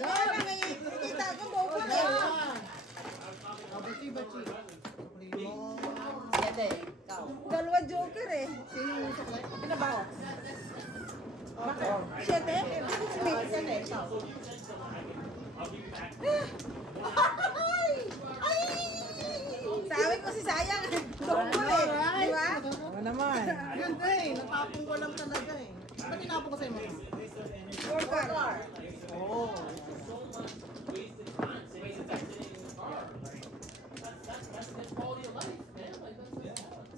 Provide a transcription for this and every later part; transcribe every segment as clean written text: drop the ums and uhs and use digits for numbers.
ikaw lang nakikita ko double eh. Bachi. Siyete, ikaw. Dalawa joker eh. Sino yung suklet? Ano ba? Bakit? Siyete? Siyete, ikaw. Ay! Ay! Sabi ko si Sayang, double eh. Di ba? Ano naman? Ganda eh. Natapong ko lang talaga eh. Ba't tinapong ko sa'yo mo? Joker. Oo.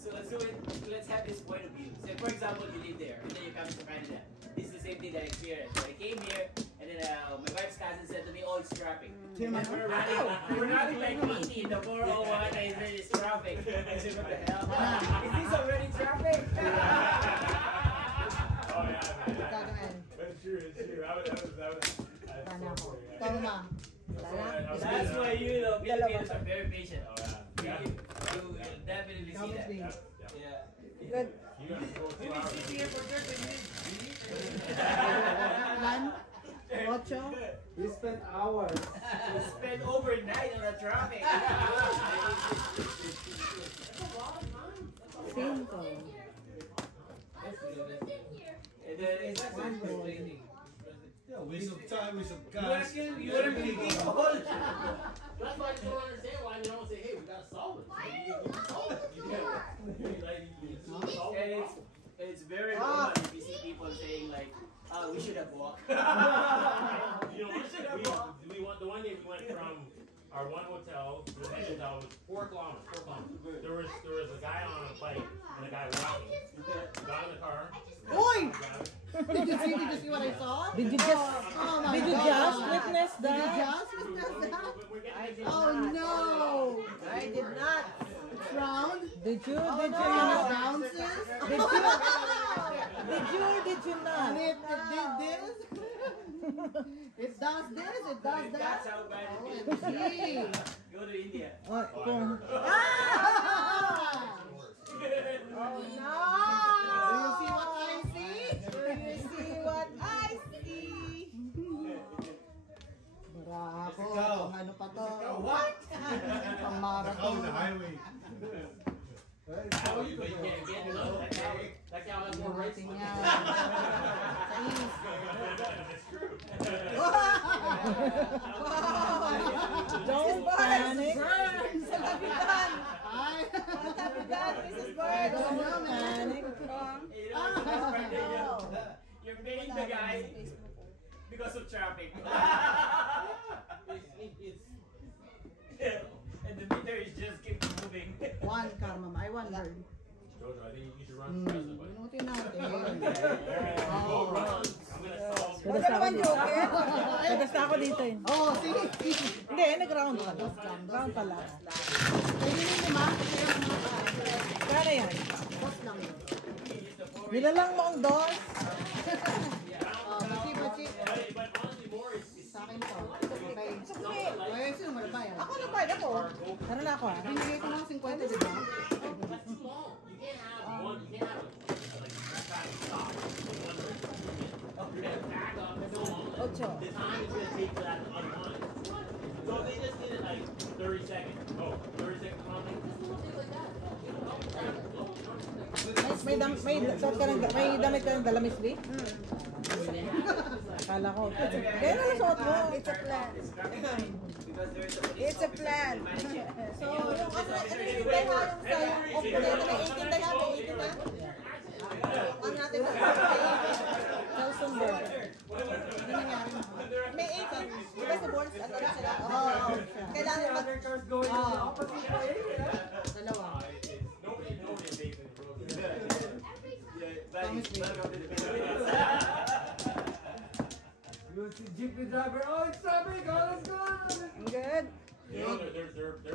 So let's do it. Let's have this point of view. So for example, you live there, and then you come to Canada. This is the same thing that I experienced. So I came here, and then my wife's cousin said to me, "Oh, it's traffic." And we're running like 80 in the 401, and then it's traffic. I said, "What the hell? Is this already traffic?" Oh yeah, man. Gagawin. That's true. That was Ikaw na. That's why you know Filipinos are very patient. Oh yeah. You will definitely see that. Yeah. Good. You got to go 2 hours. Ilan? Ocho? We spent hours. We spent overnight on the traffic. Cinco. And then it's frustrating. Waste of time, waste of You wanna gas. kill? You wanna kill people? That's why I just don't understand why you don't say, "Hey, we gotta solve it." Why are you closing the door? And it's very common if you see people saying like, "Oh, we should have walked." You know, we went the one day we went from our one hotel to the next hotel was 4 kilometers. 4 kilometers. There was a guy on a bike and a guy walking. Got in the car. Uy! Did you see what I saw? Did you just witness Did you that? just witness that? I did Oh not. no! I did not. Round? Did you Bounces? did you And not? it did this? It does this, it does That's that. how bad it OMG. is. Go to India. Oh, kung, Ah! Oh no! Do you see what I see? Do you see what I see? Bravo. Ikaw. Kung ano pa to? What? Pang Oh, marathon. the highway. You can't get it. That guy has more races. Natin yan. Sa east. It's true. don't panic. Burn! Sa tapitan! Ay! Sa tapitan, Mrs. Bird! Don't panic. You know, it's the best part that you're paying the guy because of traffic. And the meter is just keep moving. One, Karma. I wonder. Jojo, I think you should run faster, buddy. Pinutin natin. Go run. I'm gonna solve O, dalawang joker? Nagasta ako dito eh. Oh, sige. Hindi, nag-round ka lang. Round pala. Pwede nyo lima? Kaya yan. Boss lang yun. Nilalang mo ang dos. Oh, bachi. But honestly, more is Sa akin to. Okay. Sukli! Ay, sino malabayan? Ako na bayad ako. Ano na ako ah? Binigay ko ng 50, di ba? that's too long. You can't have one. You can't have like that stop. One race. You're gonna back up so long. Ocho. The time is gonna take for that to unwind. So they just did it like 30 seconds. Oh, 30 seconds. Suot ka ng, may damit ka ng dala, Miss Lee? Akala ko. Kaya naman suot mo. It's a plan. Because there's a It's a plan. So, yung ano hinihintay nga yung sa yung off na yun, may 18 na yan, may 18 na. Ano natin ba? Thousand more. Hindi nangyari mo. May 18. Di ba si Bones, ano rin sila? Oo. Kailangan mag... Dalawa. Nobody is safe in the road. Welcome to the Philippines. Jeepney driver, oh, it's traffic, oh, let's go! Good. You know, they're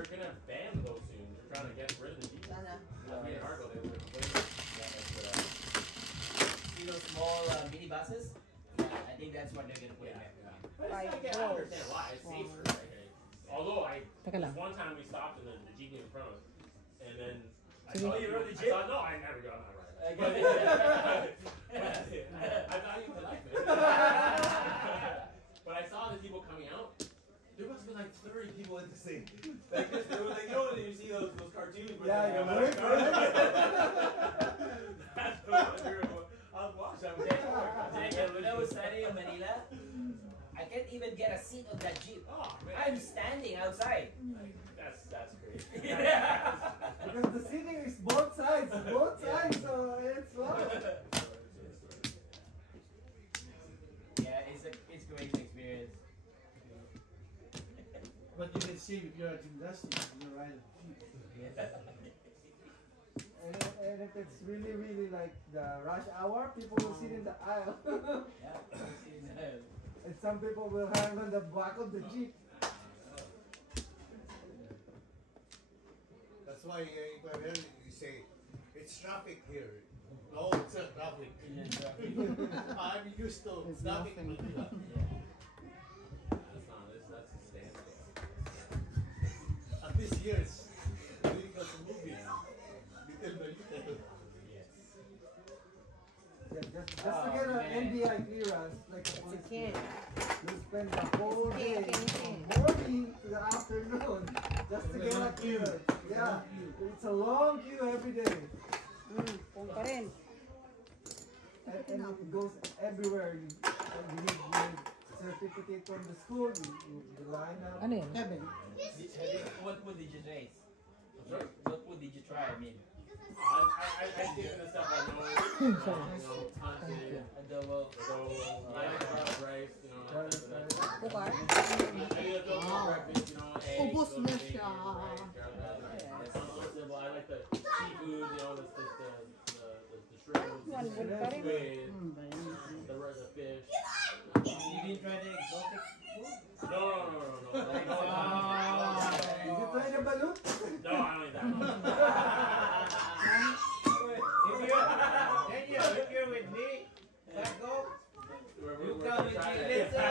gonna ban those soon. They're trying to get rid of the Jeep. Sana. In Argo, they were See those small minibuses? Yeah, I think that's what they're gonna put in there. Five I can't goals. understand why. It's safer. Right? Although Teka lang. one time we stopped and the Jeep in front of us, and then Oh, you rode the Jeep? No, I never got on that ride. I But, get I thought you would like it. But I saw the people coming can't even get a seat on that Jeep. Oh, man. I'm standing outside. That's crazy. Because the seating is both sides, so it's long. Yeah, it's a great experience. But you can see if you're a gymnastic, you're right. And if it's really like the rush hour, people will sit in the aisle. And some people will hang on the back of the Jeep. That's why if I heard you say, it's traffic here. No, it's not traffic. I'm used to It's traffic. nothing. That's a standstill. At least years. Doing the movies. Little by little. Yes. Yeah, just to get an NBI clearance, like a police kid. you spend the whole day, Kid. from morning to the afternoon, just to get a clearance. Yeah, it's a long queue every day. Kung pa rin. And it goes everywhere. You need your certificate from the school, you line up. Ano yun? Heaven. What food did you taste? Sorry? What food did you try? I mean, I stick to the stuff I know. Hunted, adobo. so like rice, you know. Bukar? I do a little breakfast, you know, eggs. Ubus little na bacon, siya. It's not so simple. I like the seafood, you know, the shrimp, One food pa rin. squid, the fish. You didn't try the exotic food? No. Did you try the balut? No, I don't eat that one. If you're with me, let's go. You We're come with me. trying Let's to-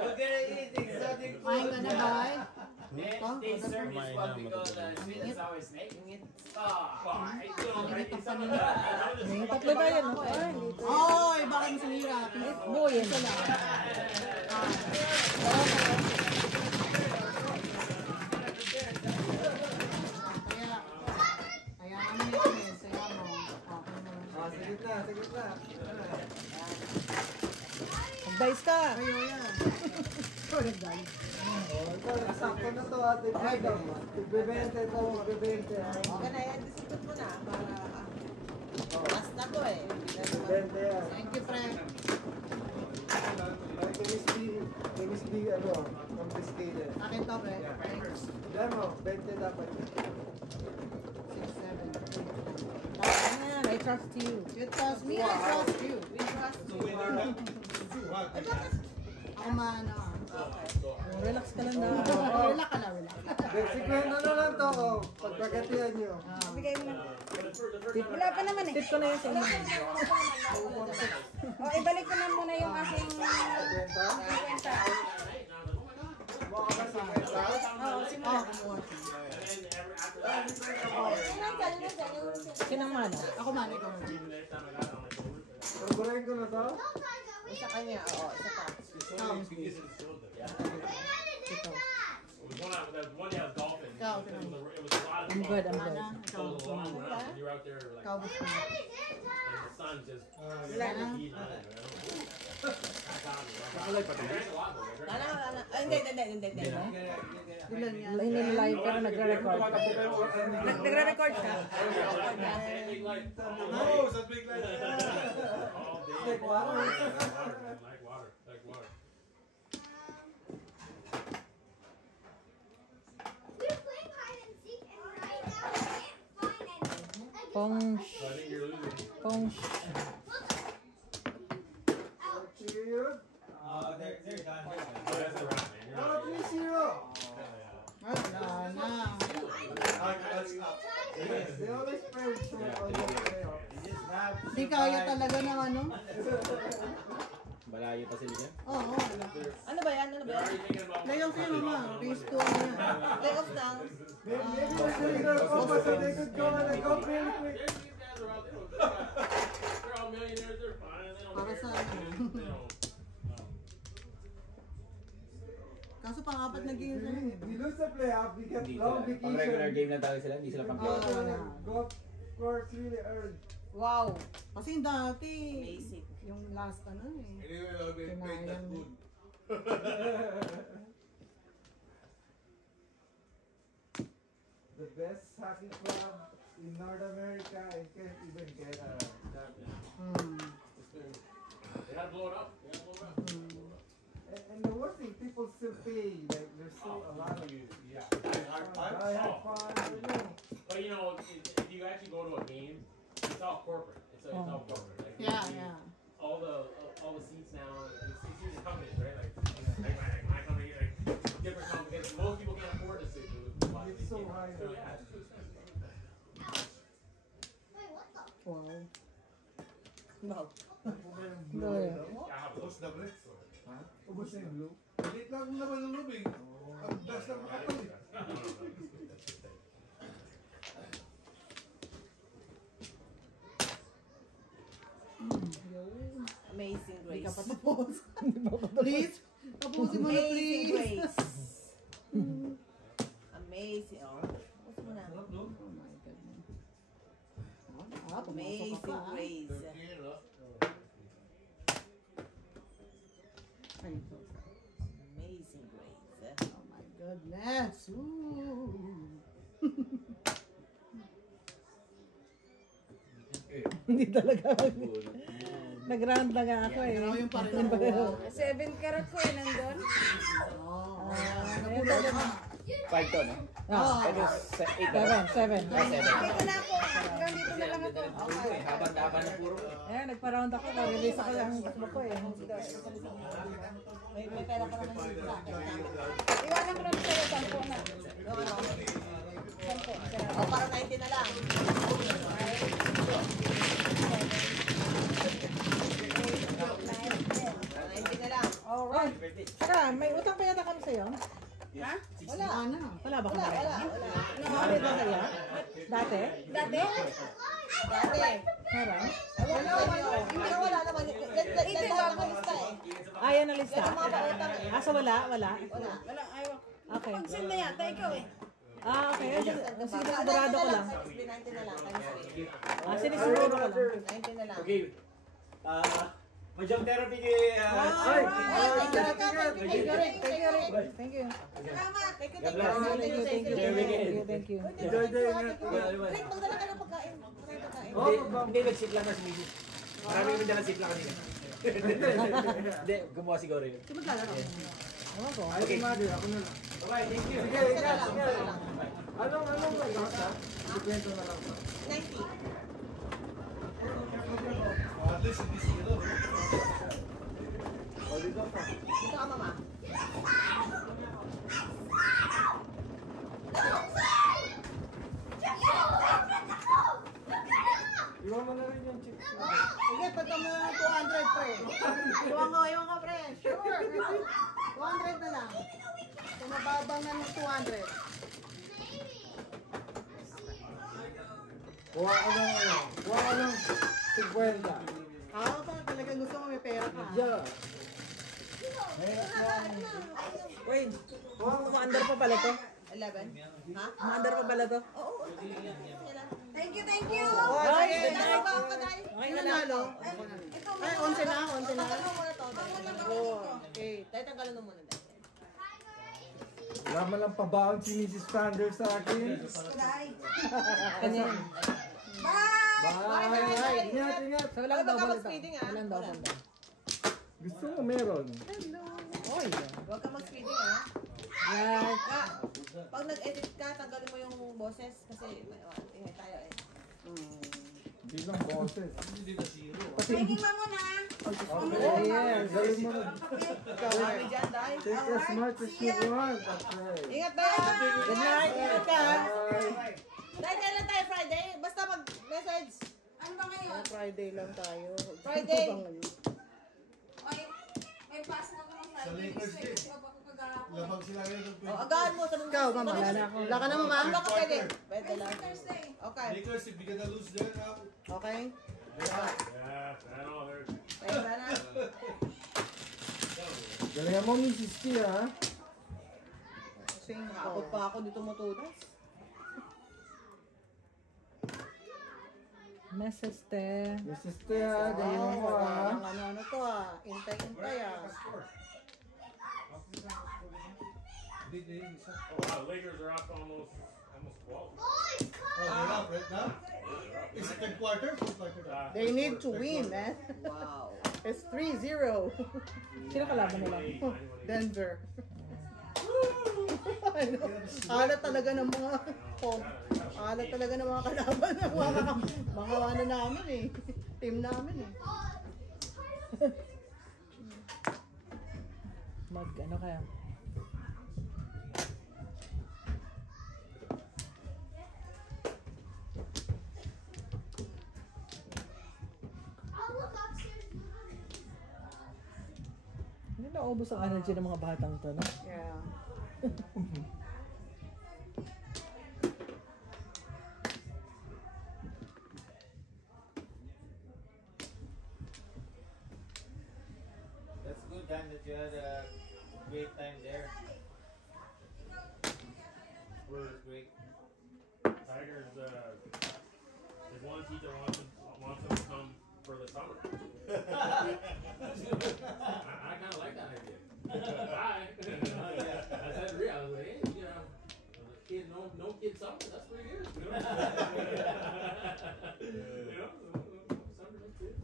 we're gonna eat exotic Kumain food. ka na ba? They serve this what we call sweet and sour snake. Ah, May tatlo tayo, no? Ay, dito. Oy, bakit mo sinira? Boy, yan sila. Kaya kami kami, saya mo. Sa gitna. Advice ka. Ayo yan. Ito, sakto na to ate. Magbebente to, magbebente. Okay na yan, disipin mo na para last na to eh. Magbebente yan. Thank you, friend. Ay, Miss B, confiscated. Akin to, friend. Thanks. Demo, 20 dapat. 6, 7, 8. Man, I trust you. You trust me, I trust you. We trust you. Ay, bakit? Ako maano ah. Relax ka lang na. Relax ka lang, relax. Sikwento na lang to, pagpagatihan nyo. Bigay mo na. Wala pa naman eh. Tip ko na yun sa inyo. O, ibalik ko na muna yung aking Kwenta? kwenta. Mukha ka sa kwenta? Oo, simula. Sinang mana? Ako man, ikaw. Pagburahin ko na to? Isa kanya, oo, isa pa. I'm good, I'm good. So it was a long run. You were out there like, Ikaw gusto mo. and the sun just Wala na. heat on it. I drank a lot though. I drank a lot. Ay, hindi. Ilan yan? In-live pero nagre-record. Nagre-record ka? Same big light. No, it's a big light. All day. Like water. Like water. Like water. Pong, So I think you're losing. pong. Period. Oh, that's the round, man. You're Oh, not 3-0. Wala na. They always play with short on the playoff. Di kaya talaga ng ano? Malayo pa sila dyan? Oo. Ano ba yan? Ano ba They're yan? already thinking about Playoff yun, mama. Race 2 ano yan. Playoff na. Maybe they're over so they could go and go really quick. These guys are out there. They're all millionaires. They're fine. They don't Para care. sa They don't. Kaso pang-apat na game sila. We lose the playoff, we get Hindi long sila. Pang regular vacation. game lang talaga sila, hindi sila pang Go playoff. to golf course really early. Wow. Kasi yung dati, Basic. yung last ano eh. Anyway, I'll be paid that good. best hockey club in North America and can't even get a champion. They gotta blow it up. They gotta blow it up. And the worst thing, people still pay. Like there's still a lot of die-hard fans. But you know, if you actually go to a game, it's all corporate. It's all corporate. Like, Yeah. all the seats now, it's usually companies, right? Like my company, like different companies. Most people can't afford to sit through. It's so high. So yeah, it's too expensive. Wow. Wow. Tapos na Brett. Ha? Ubus na yung blue? Maliit lang naman ang lubig. Ang das lang makapal eh. Amazing Hindi ka grace. pa tapos. Please. Tapusin mo na, Amazing please. grace. Amazing. Oh, tapos mo na. Oh my goodness. Pumasok Amazing ka pa. grace. Ay, Amazing grace. oh my goodness. Ooh. Hindi talaga. Nag-round na nga ako eh. Ano yung parin mo? 7 karat ko eh, nandun. Five to, no? Pero 8 7. Dito na ako. Hanggang dito na lang ako. Haba na puro. Eh, nagpa-round ako. Release ako lang gusto ko eh. May pera pa naman dito sa akin. Iwanan ko lang sa'yo, 10 na. O, para 90 na lang. Para 90 na lang. Alright. Saka, may utang pa yata kami sa'yo. Ha? Wala. Wala ba Wala, kami? wala. Nakami ba kaya? Dati? Dati? Dati. Meron? Wala, pero wala naman. Lahat nakalista eh. Ayan na lista. Pero mga pautang eh. So wala? Wala. Wala, ayaw. Okay. Pag-send na yata, ikaw eh. Okay. Sige, sigurado ko lang. 90 na lang. Times Sinisiguro ko lang. 90 na lang. Okay. Majang therapy kay... Ay! Thank you, Thank you, Rick. Thank you. Salamat. Thank you, God thank bless. you. Thank you, thank you. Thank you. Rick, magdala ka ng pagkain. Maraming pagkain. Hindi, nag-sit lang na si Missy. Marami kami dyan sit lang kanina. Hindi, gumawa siguro yun. Ewan ko. Ay, mother, ako na lang. Okay, thank you. Sige, ingat. Anong lahat ha? Ikwento na lang. 90. At least hindi sila. O, dito ka. Dito ka, mama. Iwan mo na rin yung chips. Sige, pagka mo ng 200 pre. Iwan ko, pre. Sure. 200 na lang. Tumababang na ng 200. Kuha ka ng ano? Kuha ka ng 50. Pa talaga gusto mo may pera ka. Yeah. Wait, umaandar pa pala to? 11. Ha? Umaandar pa pala to? Oo. Thank you, thank you. Okay, Dalawa ba ako, Day? Okay, nanalo. Ito, Ay, 11 na, 11 na. Tanggalin mo muna to. Okay. Dahil tanggalin mo muna, Day. Wala man lang pabaon si Mrs. Sanders sa akin. Kanya. Bye! Bye! Ingat, ingat! So, walang Huwag ka double mag-speeding, ito. ah. Walang double ito. Gusto mo meron? Oy. Huwag ka mag-speeding, ha? Yan. Pag nag-edit ka, tanggalin mo yung boses kasi ingay tayo eh. Hindi lang boses. Tingin mo muna. Okay, yes. Galing mo rin. Kami dyan, Day. Take as much as you want. That's right. Ingat, Day. Good night. Ingat ka. Bye. Day, kailan tayo Friday? Basta mag-message. Ano ba ngayon? Friday lang tayo. Friday. May pass na ko ng Sa Lakers din. Labang sila ngayon ng O, agahan mo. Tanong Ikaw, mama. Wala na ako. Wala ka na, mama. Wala ka pwede. Pwede lang. Thursday. Okay. Lakers, if you're gonna lose there now. Okay? Yeah, I know. Pwede na. Galingan mo, Mrs. T, ha? Takot pa ako dito matutas. Message te. Mrs. T, ha? Galingan mo, ha? Ano to ah. Intay-intay ah. Oh, wow, the Lakers are up almost. almost 12. Oh, they're up right now? Is it third quarter? Fourth quarter? They need to win, man. Wow. It's 3-0. Sino kalaban nila? Denver. Alat talaga ng mga alat talaga ng mga kalaban ng mga ano namin eh. Team namin eh. Ano kaya? Hindi naubos ang energy ng mga batang to, no? Yeah. That's good, Dan, that you had a great time there. We're Great. Tigers. There's one teacher wants them to come for the summer. I kind of like that idea. Bye. I said, real. I was like, hey, you know, kid, no kid summer. That's pretty good. You know, summer, that's it.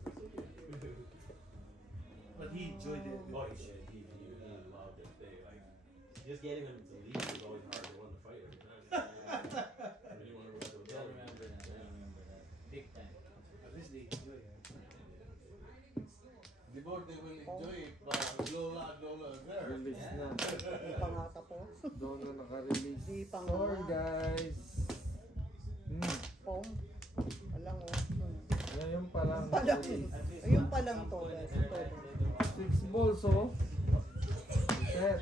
But he enjoyed it. Oh, he loved it. Like, just getting him to leave was always hard. They wanted to fight every time. Really want to go to the I building. remember that. I remember that. Big time. At least they enjoy it. The more they will enjoy it, but Lola and Lola are there. Release na. Di pa nga tapos. Doon na naka-release. Di pa nga. Score, guys. Pong. Alang oh. Yan yung palang Palang. release. Ayun pa lang to. Guys. Ito. 6 balls, oh. Set.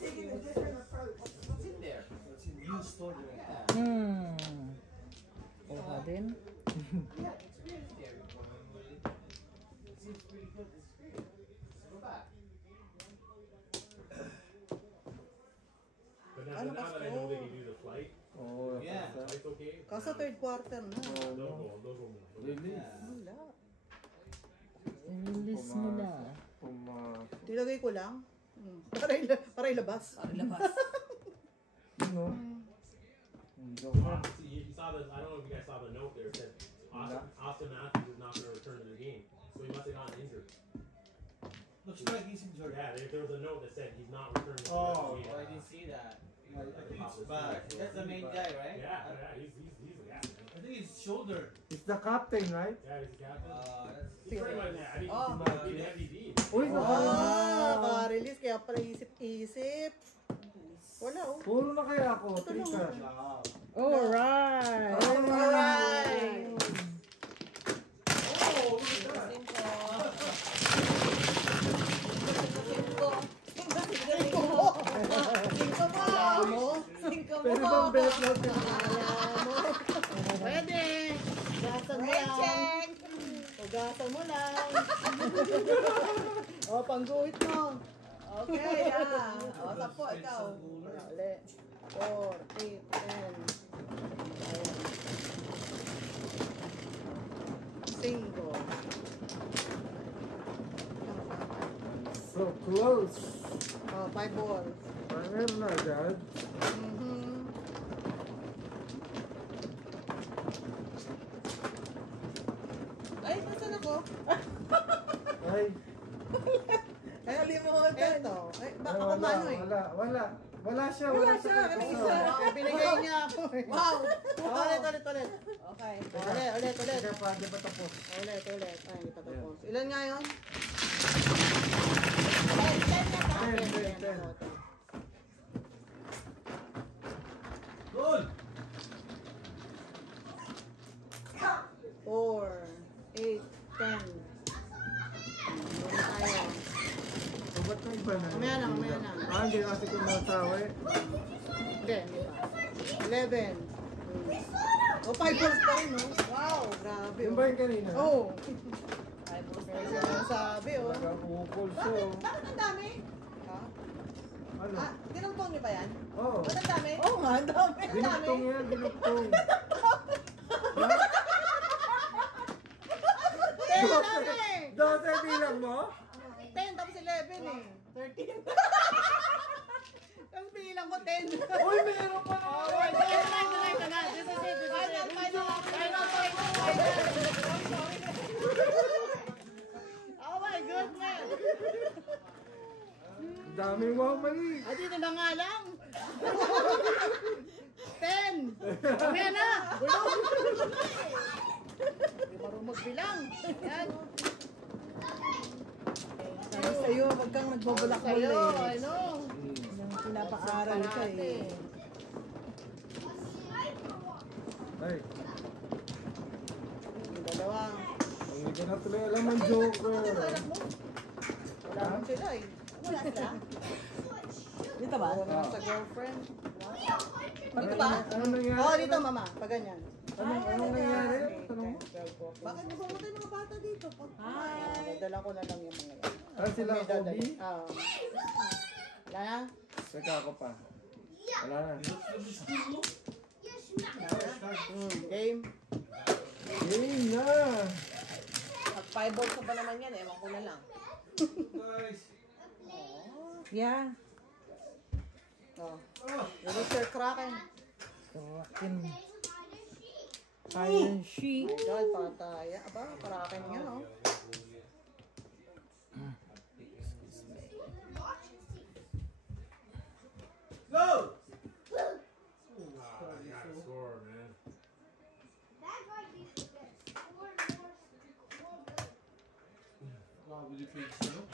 What's in there? It's a new story. Yeah. Kuha din. Yeah, experience there before. It seems pretty good experience. Let's go back. But now that I know they can do the flight, Oh, Yeah. nasa- flight's okay. Kaso third quarter na. Oh, They'll no. go more. Release. Wala. Release mo na. Tilagay ko lang. Para ilabas. No. Joke na. See, you saw this. I don't know if you guys saw the note there. It said Austin Matthews is not going to return to the game, so he must have gotten injured. Looks like he's injured. Yeah, there was a note that said he's not returning to Oh, the game. I didn't see that. It's bad. That's the main guy, right? Yeah, he's the guy. Man. I think his shoulder. It's the captain, right? Yeah, he's the captain. That's He's pretty much. Yeah, I mean, Oh, he's an MVP. Uy, Ka-release. Kaya pala isip-isip. Wala oh. Puro na kaya ako. Ito na, 3 ka. Alright! Alright! Oh, look at that. Pwede bang bet natin? Pwede! Gasan mo lang. Gasan mo lang. O, pangguhit mo. Okay, yeah. O, sapo, ikaw. Uli. 4, 8, 10. Ayan. 5. So close. Oh, 5 balls. Panger na agad. Ay, nasan ako? Ay. Ay, alimutan. Eto. Ay, baka Wala, kumano eh. Wala siya. Wala siya, may isa. Binigay niya ako eh. Wow! Ulit. Okay. Ulit. Hindi pa tapos. Ulit. Ay, hindi pa tapos. Ilan nga yun? 10. Good! 4, 8, 10. Muna tayo. So, ba't na iba na? Mamaya na. Hindi kasi kung nasawi. Hindi pa. 11. O, 5 balls pa rin, no? Wow, grabe. Yung ba yung kanina? Oh. 5 balls pa rin siya sabi, oh. Nag-ukol siya. Bakit ang dami? Ha? Ano? Ah, dinungtong niyo ba yan? Oo. Ba't ang dami? Oo nga, ang dami. Binugtong yan, binugtong. 10 na dami. 12 bilang mo? 10 tapos 11 eh. 13. Ang bilang ko 10. Uy, meron pa naman. dami mo mali. Ah, dito na nga lang. 10. Mamaya na. Gulong. Hindi marunong magbilang. Yan. Sabi sa'yo, wag kang nagbabulak mo Sa'yo, eh. ano? Nang pinapaaral ka eh. Ay, Yung dalawa. hindi ko na tuloy alam ang Joker. Wala naman sila eh. Wala sila. Dito ba? Wala sa girlfriend. Dito ba? Anong nangyari? Oo, dito mama. Pag ganyan. Anong nangyari? Tanong mo? Bakit nabubuti mga bata dito? Hi! Dadala ko na lang yung mga yan. Ah, sila May dadala. Kobe? Oo. Wala na? Saka ako pa. Wala na. Game. Game na! Pag 5 balls pa ba naman yan, ewan ko na lang. Yeah. Oh. Release your Kraken. Kraken. Iron Sheik. My God, pataya. Aba, Kraken nga, oh. Go! Score, man. Wow, will you fix it?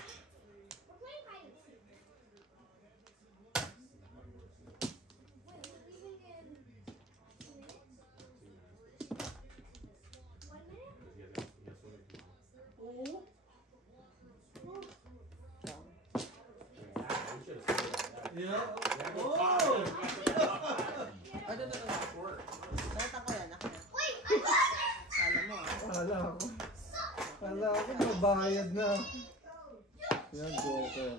Yeah. Oh! Ano na lang? Nakita ko yan, ako yan. Alam mo, Kala ko mabayad na. Yan, Joker.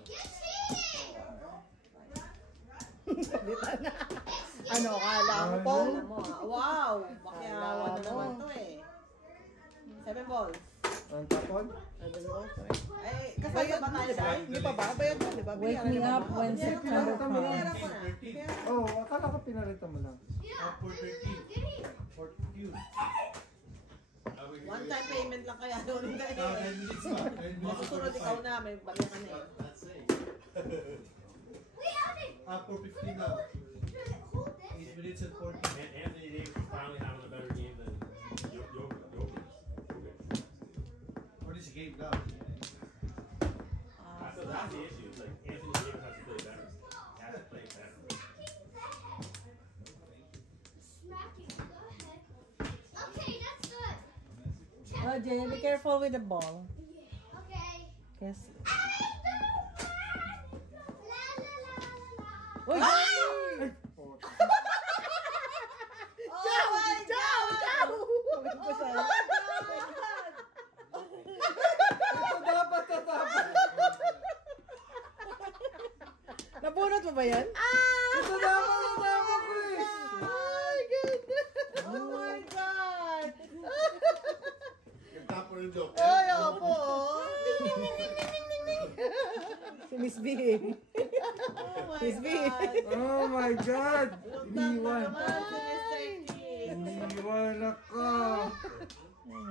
Ano, kala mo po? alam mo. Wow! Bakyawa na naman to eh. 7 balls. Ang tapon? Ay, kasama ba tayo dahil? Hindi pa ba? Bayad na, di ba? Wake me up when September Pinara comes. ko na. Oo, akala ko pinalitan mo lang. For 13. For you. One time payment lang kaya doon ka 10 eh. minutes pa. 10 minutes. Masusunod ikaw na, may balik ka na eh. That's it. For 15 now. 8 minutes and 40. Anthony Davis is finally having a better game than Jokic. What is the game now? That's the issue. It's like Anthony Davis has to play better. He has to play better. Oh, Jay, be careful with the ball. Yes. Uy! Ciao! Ciao! Ciao! Dapat tatapon. Nabunot mo ba yan? Ito dapat, Chris. My goodness! Oh my God! Nagtapo rin joke. Ay, opo! Si Miss B eh. Miss B. Oh my God! Iniwan. Ay! Iniwan ako.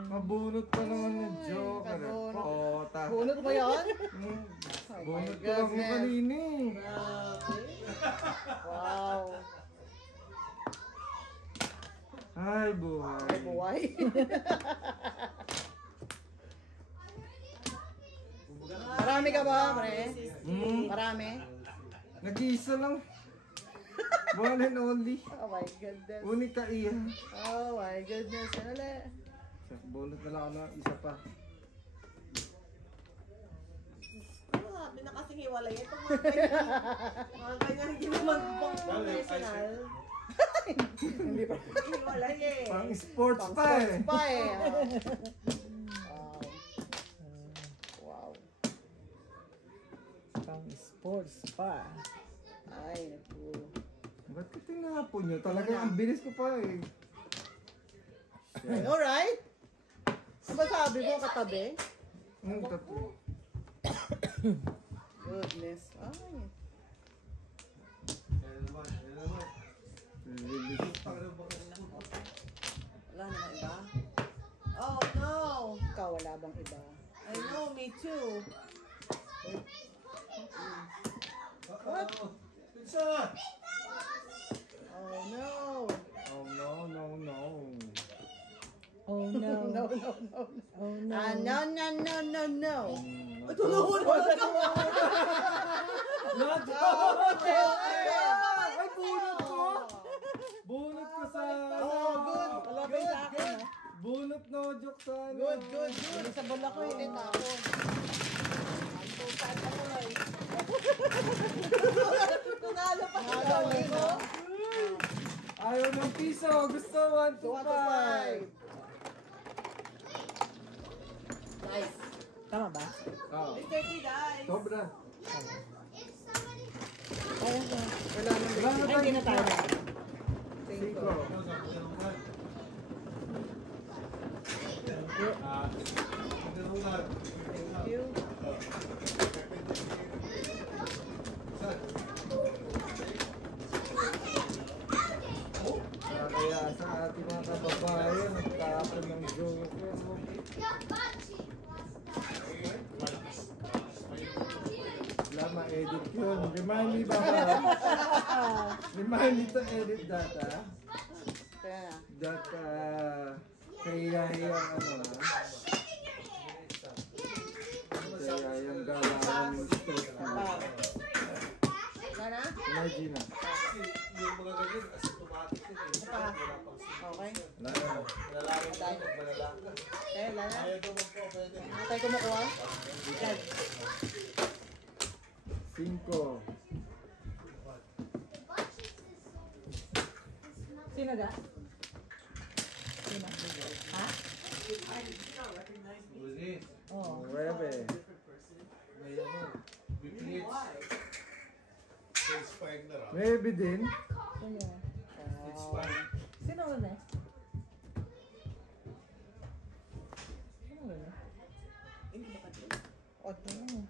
Mabunot pa naman ng Joker. Pota. Bunot mo yun? Bunot ko lang yung kanina eh. Wow! Ay, buhay. Ay, buhay. Marami ka ba, pre? Marami? Nag-iisa lang. One and only. Oh my goodness. Unika iya. Oh my goodness. Ano ulit? Bunot na lang ako ng isa pa. Sabi na kasing hiwalay. Ito mga ganyan. Mga ganyan hindi naman pang professional. Hindi pa. Hiwalay eh. Pang sports pa eh. Pa eh. Wow. Pang sports pa. Ay, naku. Ba't ka tinapon nyo? Talaga ang bilis ko pa eh. Alright. Diba sabi mo katabi? Tatlo. Goodness. Ay. Wala naman iba. Oh no! Ikaw wala bang iba? I know, me too. Pizza! Oh no. Oh no, no, no. Oh no. No, no, no, no. Oh no. Ah, no, no, no, no, no. Mm, Tulungan mo na ka. Ay, bunot ko! Bunot ko sa... Oh, good. Malapit sa akin, ha? Bunot no joke sa ano. Good, good, good. Sa bola ko, Hindi eh. tapon. Tunalo pa sa Nalo, gawin, no? Ayaw ng piso. Gusto 1 to 5. Nice. Tama ba? Oh, Mr. T, guys. sobra. Ayun ko. Wala nang Wala na Ay, hindi na tayo. Cinco. Thank you. Kaya sa ating mga kababayan, nagtapon ng joke. Wala ma-edit yun. Remind me ba? Remind me to edit that, ha? Kaya na. That, kaya-hiyang ano, ha? Kaya-hiyang galawan ng state. Sana? Imagine na. Yung mga ganyan, asymptomatic yun eh. Pa. Okay. Wala na. Malalaki tayo, malalaki. Okay, wala na. Ayaw daw magpo-pwede. Ano tayo kumukuha? Yan. 5. Sino da? Sino? Ha? Who's this? Oo. 9. May ano, BPH. Face spike na raw. Maybe din. Sino? It's fine. Sino una? Sino una? Odd na.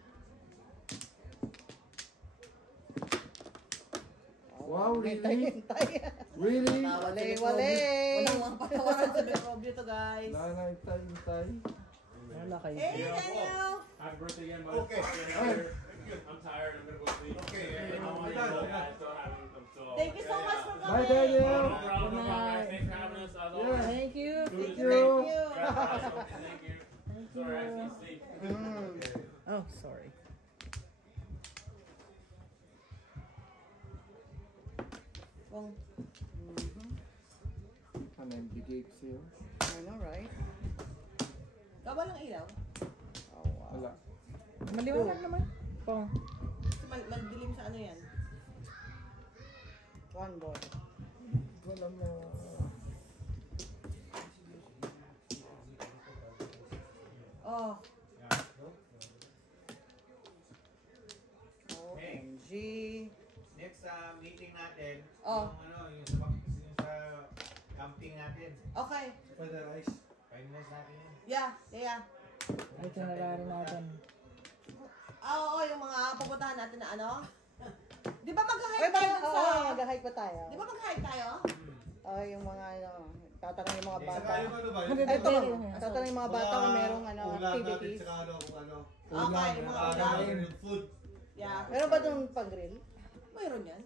Wow, Hintay, really? hintay. Really? Wale, wale. Walang mga patawaran sa Mikrobyo to, guys. Wala na itay. Wala kayo. Hey, Daniel! Happy birthday again, bud. Okay. I'm tired. I'm gonna go sleep. Okay. I don't want you to go, guys. So I'm Thank you so much for Bye, coming. Daniel. No problem, no problem, guys. Thanks for having us. As always. Yeah. Thank you. Thank you. you. Guys, awesome. Thank you. Sorry, I can't sleep. Oh, sorry. Kung Ano yung bigay ko sa'yo? I know, right? gawa lang ilaw. Oh, wow. Wala. Maliwanag naman. Pong. Kasi magdilim sa ano yan. One ball. Wala mo. Oh, OMG. Next meeting natin, Oh. yung ano, yung sa camping natin. okay. Finalize. Finalize natin yun. Yeah, yeah. Ay, tinalari natin. Oo, yung mga pupuntahan natin na ano. Di ba mag-hike Uy, tayo ba? sa... Oo, mag-hike pa tayo. Di ba mag-hike tayo? Oh, yung mga ano, tatanong yung mga bata. Saka yung ano ba? Ito, Hindi. tatanong yung mga bata kung merong ano, ulam natin, activities. saka ano, kung ano. Okay, yung mga ulam. Yung food. Yeah. Meron ba itong pag-grill? Mayroon yan.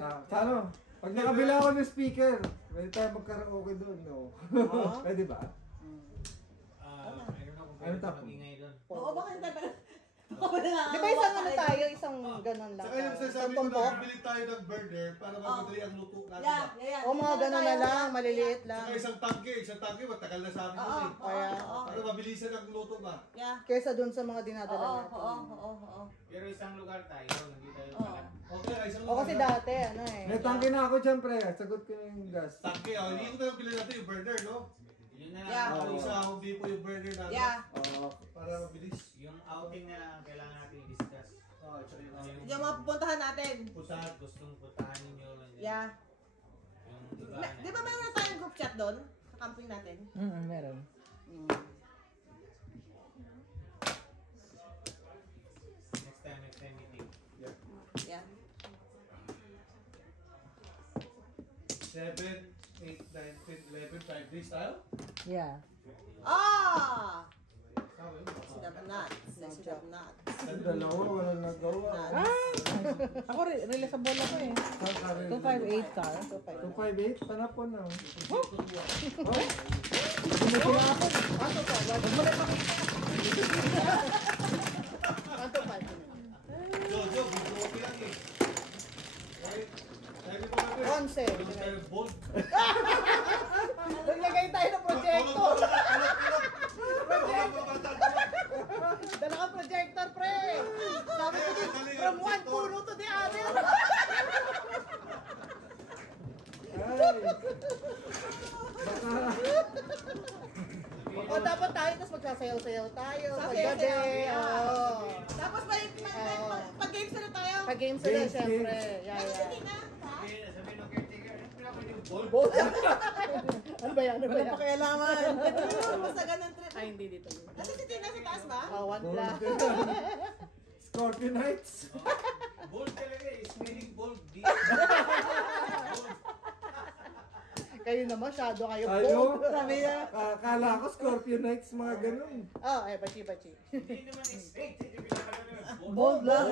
Sa ano? Pag nakabila ako ng speaker, pwede tayo magkaraoke doon, no? Oo. Pwede ba? I don't know kung Ano pwede tapos? magingay doon. Oo, bakit tayo Di ba isang ano tayo, isang ganun lang? Saka yung Isang sasabi ko na tumpok? bibili tayo ng burner para mamadali ang luto natin. Yeah, ba? yeah. O mga ganun na lang, maliliit lang. Saka isang tangke, matagal na sa amin Oo, yun eh. Kaya, oo. Para mabilisan ang luto ba? Yeah. kesa dun sa mga dinadala Oo, natin. oo, oo, oo. Pero isang lugar tayo, hindi tayo Oo. Okay, isang O kasi dati, ano eh. May tangke na ako dyan, pre. Sagot ko na yung gas. Tangke, hindi ko na bilhin natin yung burner, no? Yun na Yeah. lang. Isa Home Depot yung burner natin. Yeah. Para mabilis. Yung outing na lang kailangan natin i-discuss. Tsaka yung Yung mga pupuntahan natin. pusahan. Gustong puntahan ninyo. and then Yeah. Yung iba Di ba meron na tayong group chat doon? Sa camping natin? Meron. next time meeting. Yeah. 7, 8, 9, 10, 11, 5 days tayo? Yeah. Ah! Tama yun. Should have not. Should have not. Ang dalawa, wala nagawa. Nuts. Ako, releasable ako eh. 258 car. 258, panapon na. Oh! Hindi ko na ako. Pato pa. Wag mo na pakita. Pato pa. Jojo, video okay lang eh. Sabi ko natin. 11. Bold. Naglagay tayo ng projector. Dala ka projector, pre. Sabi ko din, from one puno to the other. Ay. O, dapat tayo, tapos magsasayaw-sayaw tayo. Sasayaw-sayaw, Paggabi. yeah. Oo. Tapos pag-games na tayo. Pag-games sila, Games, syempre. games. Yeah, Sabi yeah. na, ha? Sabi ng caretaker, pinakunin yung bold. Bold. Ano ba yan? Ano ba Wala yan? pa kailangan. Basta ganun trip. Ay, hindi dito. Nasa si Tina sa taas ba? Oh, one Bold. plus. Scorpio Knights. Bold talaga eh. Spelling bold. Kayo na masyado kayo Ayo. bold. Sabi niya. Kala ko Scorpio Knights mga ganun. Oh, eh, bachi-bachi. Hindi naman expected yung pinakalaga. Bold lang.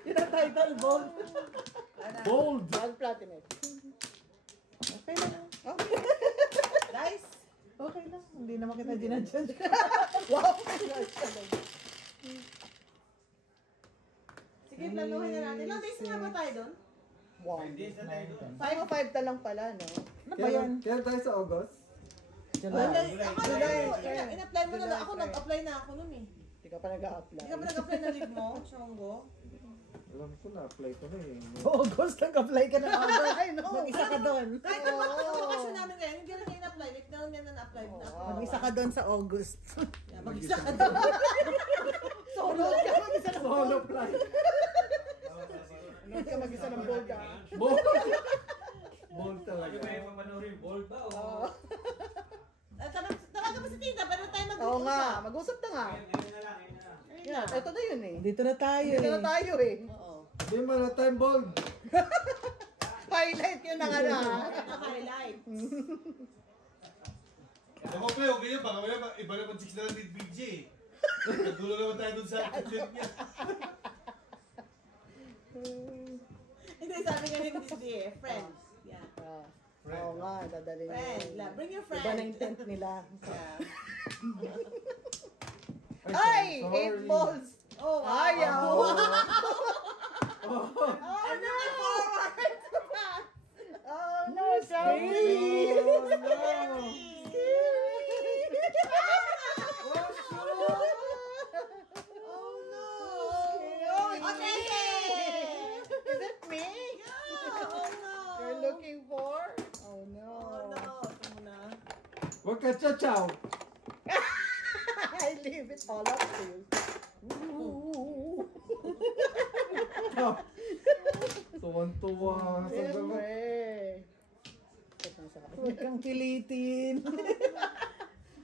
Yun ang title, bold. Bold. One platinum. Okay lang. Guys, Okay lang. Hindi naman kita ginadjudge. Wow! sige, planuhin na natin. Ilang days na nga ba tayo doon? Wow. Hindi na tayo doon. 5 na lang pala, no? Ano ba yan? Kailan tayo sa August? July. In-apply mo na lang. Ako nag-apply na ako nun eh. Hindi ka pa nag-a-apply. Hindi ka ba nag-apply na leave mo, Shongo? Alam ko na, apply ko na eh. August, nag-apply ka na August. I know. Mag-isa ka doon. Kahit yung bakasyon namin ngayon, hindi lang niya in-apply. Like, na lang niya na-apply na ako. Mag-isa ka doon sa August. Yeah, mag-isa ka doon. Solo ka mag-isa ng bold. Solo flight. Load ka mag-isa ng bold, ah. Bold. Bold talaga. Bold ba o? Oo. Tawagan mo si Tita, pero tayo mag-usap. Oo nga, mag-usap na nga. Ngayon na lang. Yeah, ito na yun eh. Dito na tayo Dito na eh. tayo eh. Oo. Hindi mo na time bold. Highlight yun na nga na. Highlight. Ako pa yung ganyan, baka wala, iba naman 6 na lang with BJ. Nagdulo naman tayo dun sa content niya. Hindi, sabi nga ni Disney eh, friends. Yeah. Ah, Oo nga, dadalhin Friend. yun. Bring your Iba na friend. intent nila. Yeah. Ay! sorry. 8 balls! Oh, wow. Ayaw! Oh, no, forward. Oh no, sorry! Oh, no. Oh, no. Okay. Is it me? Yeah, oh, no. You're looking for? Oh no. Oh, no. Ito muna. Huwag ka chachaw. I leave it all up to you. Tuwan-tuwa. Siyempre. Huwag kang pilitin.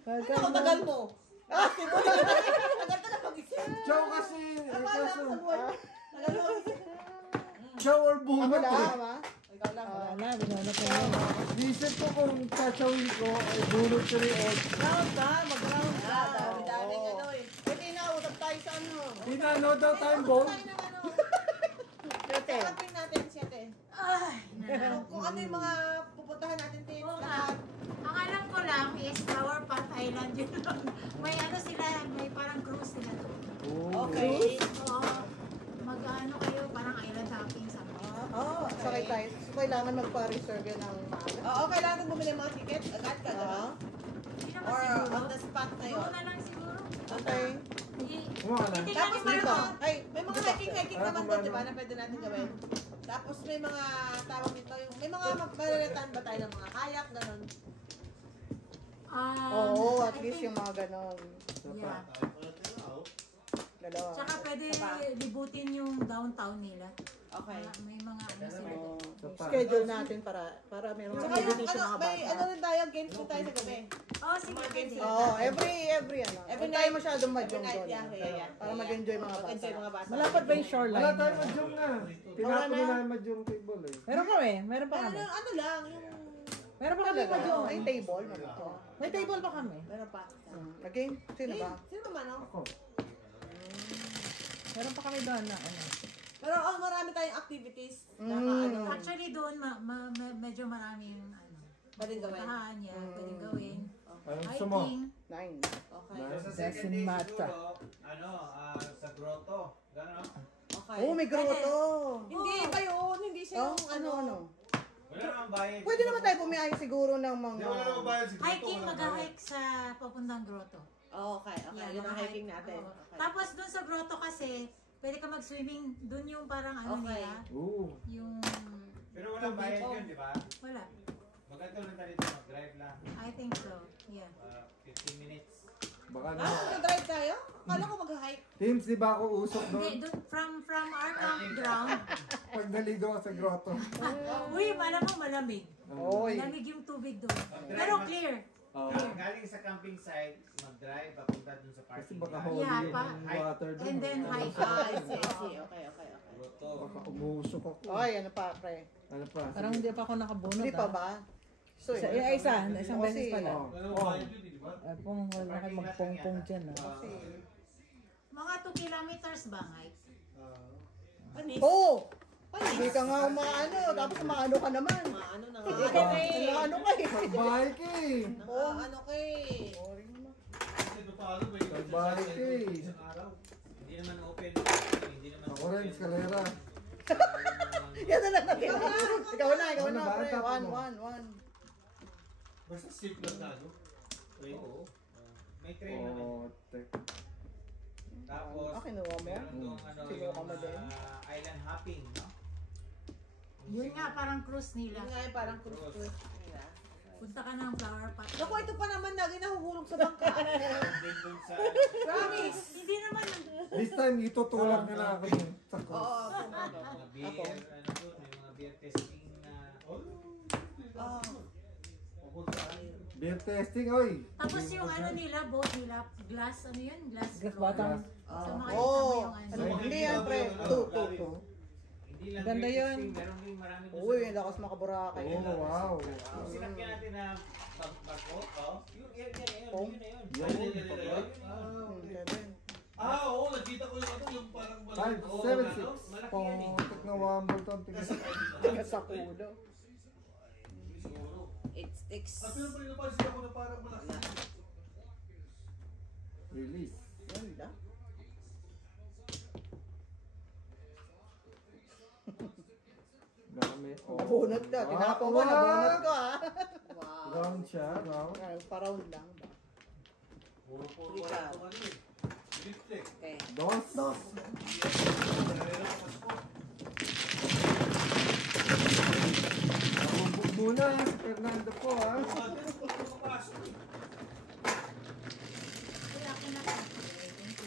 Huwag Ano, kang tagal mo? Tagal mag-isip. Chow kasi. Ano ba lang sa buwan? Tagal mo mag-isip. Chow or Ako bunot lang, eh. ha? Ikaw lang. Wala na, binanap ko yun. Isip ko kung chachawin ko ay bunot ko rin. Round ka, mag-round ka. Ah, dami-daming ano eh. Pwede na, usap tayo sa ano. Tinano daw time bold. Tayo ng ano. Siyete. Sampin natin siyete. Ay, Kung ano yung mga pupuntahan natin din. Oo nga. Ang alam ko lang is Flower Pot Island yun lang. May ano sila, may parang cruise sila doon. Okay. So, mag-ano kayo, parang island hopping sa mga. Oo, sakay tayo. So, kailangan magpa-reserve yan ng maaga. Oo, kailangan bumili ng mga ticket. Agad ka, Ah, Hindi naman Or siguro. on the spot na yun. Doon na lang siguro. okay. Kumawa na. Hindi Tapos kasi may parang mga, may mga hiking Ah, naman kung doon, ano. di ba, na pwede natin gawin. Tapos may mga tawag nito, yung may mga malalatan ba tayo ng mga kayak, gano'n. Oo, at I least think- yung mga ganon. Yeah. Dalawa. Tsaka pwede libutin yung downtown nila. Okay. May mga ano sila. Oo. Sapa. Schedule natin para merong Saka yung, activity sa ano, mga may ano bata. rin tayo, games din tayo sa gabi. Oh, sige, pwede. Oo, every ano. Every Huwag tayo night. masyadong Every madyong night, doon. yeah. Para mag-enjoy mga bata. Mag-enjoy mga bata. Malapad ba yung shoreline? Wala tayo madyong na. Tinapon Wala na. na madyong table eh. Meron kami, meron pa Ano, kami. ano lang, yung... Meron pa kami Talaga? madyong. Ay, table. Ano? May table pa kami. Meron pa. Nag-game? Sino ba? Sino ba, no? Ako. Meron pa kami doon na ano. Pero marami tayong activities. Actually doon, medyo maraming Pwedeng gawin. puntahan, pwedeng gawin. Anong gusto mo? Hiking. 9. Okay. Nice. Sa Doesn't second day matter. siguro, sa grotto. Gano'n? Okay. Oh, may grotto. Hindi ba yun? Hindi siya Oh, yung ano. Wala namang bayad. Pwede naman tayo bumiyahe siguro ng mga... Hindi, wala namang bayad. Siguro Hiking, walang bayad. mag-hike sa papuntang grotto. Okay. Yeah, Yun ang mag-hike. hiking natin. Oo. Okay. Tapos doon sa grotto kasi, pwede ka mag-swimming. Doon yung parang Okay. nila. Ooh. Yung... Pero walang bayad yun, di ba? Wala. Maganda lang tayo dito, mag-drive lang. I think so. Yeah. 15 minutes. Baka na. Mag-drive tayo? Akala ko mag-hike. Teams, di ba ako usok Hindi, doon? doon, from our campground. Pag naligo ako sa grotto. Uy, alam mo malamig. Oy. Malamig yung tubig doon. Pero clear. Galing sa camping site, mag-drive, papunta dun sa Kasi parking baka lot. holy Yeah, yung water doon. And then hike. I see. Okay. Baka umusok ako. Ay, ano pa, pre? Ano pa? Parang hindi pa ako nakabunod. Hindi pa ba? So, Isang Oh, beses si- pala. Oh. Kung wala kayo magpong-pong dyan. Mga 2 kilometers ba, hike? Panis. Oh! Hindi ka nga umaano, tapos umaano ka naman. Ano na nga. Umaano ka eh. Nagbalik eh. Ano kay? Nagbalik eh. Hindi naman open. Hindi naman Ako rin, eskalera. Yan na lang. Ikaw na, Ano ba? pre. Tapos mo. 1. Basta safe lang na, no? Oo. May train naman. Oh, tek. Tapos, Kinuha mo? meron doon Kinuha ka mo din? island hopping, no? Yun nga, parang cruise nila. Yun nga yung parang cruise. Punta ka ng flower pot. Naku, ito pa naman lagi nahuhulog sa bangka. Din doon sa... Promise. Hindi naman. This time, itutulak na ako dun sa Oo, course. mga beer, doon, may mga beer testing na... Beer testing, oy. Tapos yung nila, boat nila, glass, yun? Glass bottom. So mga Oh, yung hindi yan, pre. 2. Hindi lang Ganda beer yun. testing, meron din marami doon Uy, lakas makaburakay. Oh, wow. Yung sinakyan natin na barko, yun na yun. Oo, nakita ko yung parang 576. malaki yan eh. Tek na Wimbledon. Tigas sa kulo. It sticks. Release. Ganda. Dami. Oh. Nabunot ka. Tinapon ko, Wow. nabunot ko ah. Wow. Round siya, round. Pa-round lang ba? Okay. Dos. Nabugbog muna si Fernando po ha.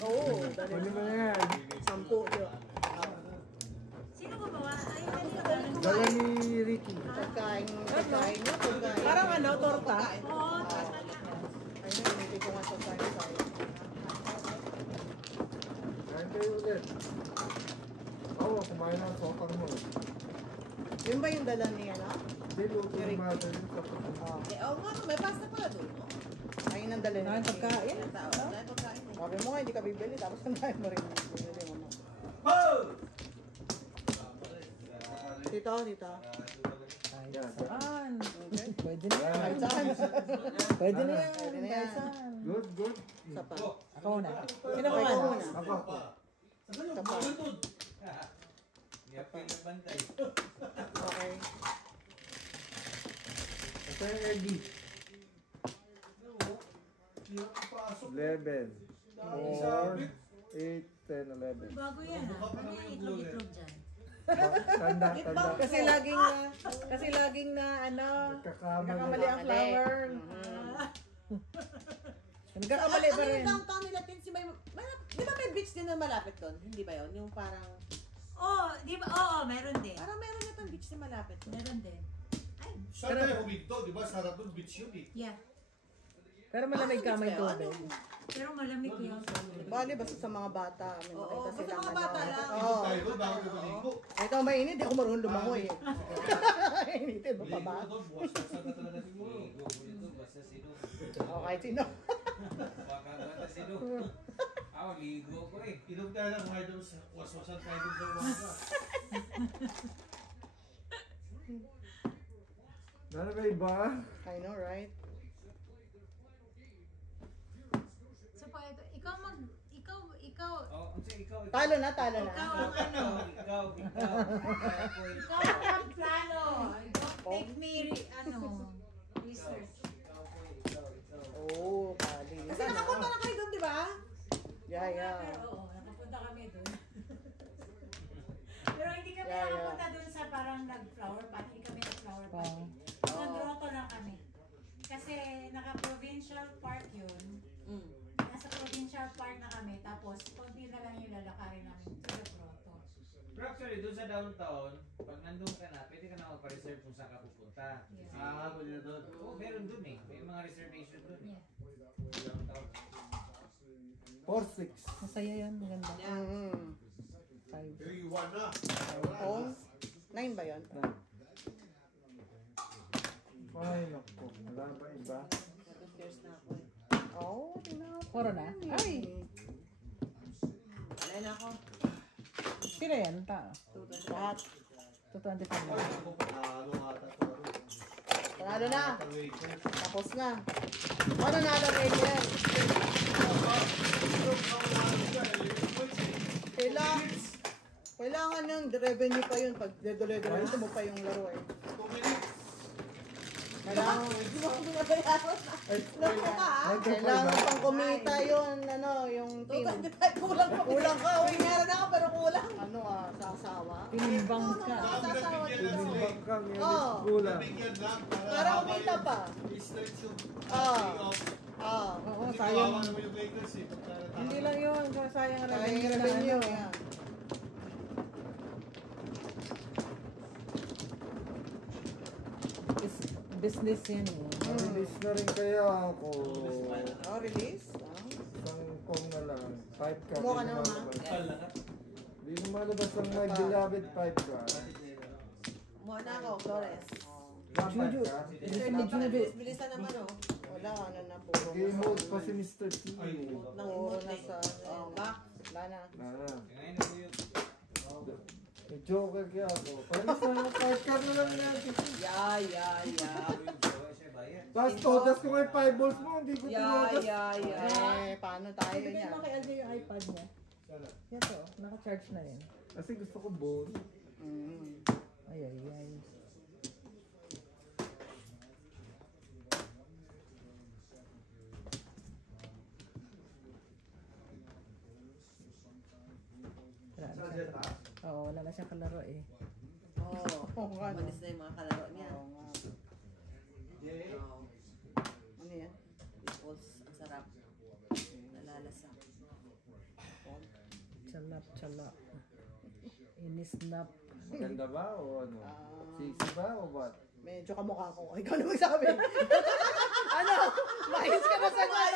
Oo, Huli mo na yan. 10 yun. Sino gumawa? Ay, kanina galing ko. Dala ni Ricky. Pagkain nga, pagkain. Parang torta. Oo, tama na. Ayun, hindi ko nga pagkain sa'yo. Kain kayo ulit. Oo, kumain ng sotang mo. Yun ba yung dala niya na? Hindi, luto yung mother yung kapatid. Oo nga, may pasta pala doon, no? Ayun ang dala niya. Ay, pagkain. Dahil pagkain. Sabi mo nga, hindi ka bibili, tapos kantahin mo rin. Bibili mo na. Tita. Yan. Saan? Okay. Pwede na yan. Kahit saan. Pwede na yan. Pwede na yan. Kahit saan. Good, good. Isa pa. Ako na. Sino ko Ikaw na? muna. Ako. Isa pa. Hindi ako yung nagbantay. Okay. Ito yung Eddie. 11. 4. 8, 10, 11. Bago yan Ano yung itlog-itlog dyan? Tanda. Kasi laging na Nagkakamali. nagkakamali ang flower. Nagkakamali pa Ano rin. yung downtown nila, Tinsi? Di ba may beach din na malapit doon? Hindi ba yun? Yung parang... Di ba? Oo, meron din. Parang meron yatang beach na malapit doon. Meron din. Saan tayo huminto? Di ba? Sarap doon, beach yun eh. Yeah. Pero malamig ka may tubig. Pero malamig yun. Bali, basta sa mga bata. May Oo, makita basta sila. mga bata lang. Oo. Tayo doon, bago tayo maligo. Ito mainit, di ako marunong lumangoy eh. Initin mo pa ba? Ligo doon, buwas na sa talaga siguro. O, kahit sino. Baka gata sino. Ako Ako, ligo ko eh. Inom tayo ng mga doon sa waswasan tayo doon sa umaga. Ano ba iba? I know, right? So, ikaw, Oh, ang sige, ikaw. Talo na. ikaw, ano? Ikaw. Ikaw ang plano. Don't take me, research. Oh, kali. Kasi nakapunta na kayo doon, di ba? Yeah. Pero, oo, nakapunta kami doon. Pero hindi kami Yeah. nakapunta doon sa parang nag-flower pot. Hindi kami nag-flower pot. Nag-grotto lang kami. Kasi naka-provincial park yun. Nasa provincial park na kami. Tapos, konti na lang yung lalakarin namin to the grotto. Pero actually, doon sa downtown, pag nandun ka na, pwede ka na magpa-reserve kung saan ka pupunta. Yeah. Pwede na doon. Oo, meron doon eh. May mga reservation doon eh. Yeah. Downtown. 4-6. Masaya yan, maganda. Pero you won na. Oh, 9 ba yun? Ay, naku. Wala ba iba? Oh, tinapos. Puro na? Ay! Alay na ako. Sino yan? Lahat. 225 na. Ano ata to? Panalo na. Tapos na. Ano nanalo rin yan? Kailangan ng revenue pa yun pag dedole-dole mo pa yung laro eh. 2 minutes. Kailangan pang kumita yun, yung team. 225 kulang pa. Kulang ka, uy. Meron ako pero kulang. Ano sasawa? Tinimbang ka. Sasawa din. Tinimbang ka, may Oo. kulang. Bigyan lang Para kumita pa. I-stretch yung Oo, Kasi sayang. kawawa naman yung Lakers eh. Hindi lang yun, sayang ang Kaya yung revenue revenue. na Yan. business yan eh. Release na rin kaya ako. Oh, release? Isang kong na lang. 5 ka. Kumuha ka na, ma. Hindi lumalabas ang my beloved 5 ka. Muna ako, Flores. Dapat ka. Bilisan naman oh. Wala, ano na po. Game mode pa si Mr. T. Nang Puro emote na eh. sa, Back. wala na. Ngayon na yung May joker kaya ako. Palis na yung 5 ka na lang natin. Tapos todas ko kay 5 balls mo, hindi ko tinodas. Paano tayo Bigyan niya? mo kay Aljo yung iPad niya. Ito, naka-charge na yan. Kasi gusto ko balls. Ay. Oo, wala na siyang kalaro eh. Malis na yung mga kalaro niya. Oo nga. Ano yan? Pickles, ang sarap. Nalalasa. Chalap. Inisnap. Maganda ba o ano? Sexy ba o what? Medyo kamukha ko. Ikaw na magsabi. Ano? Maayos ka na sagot.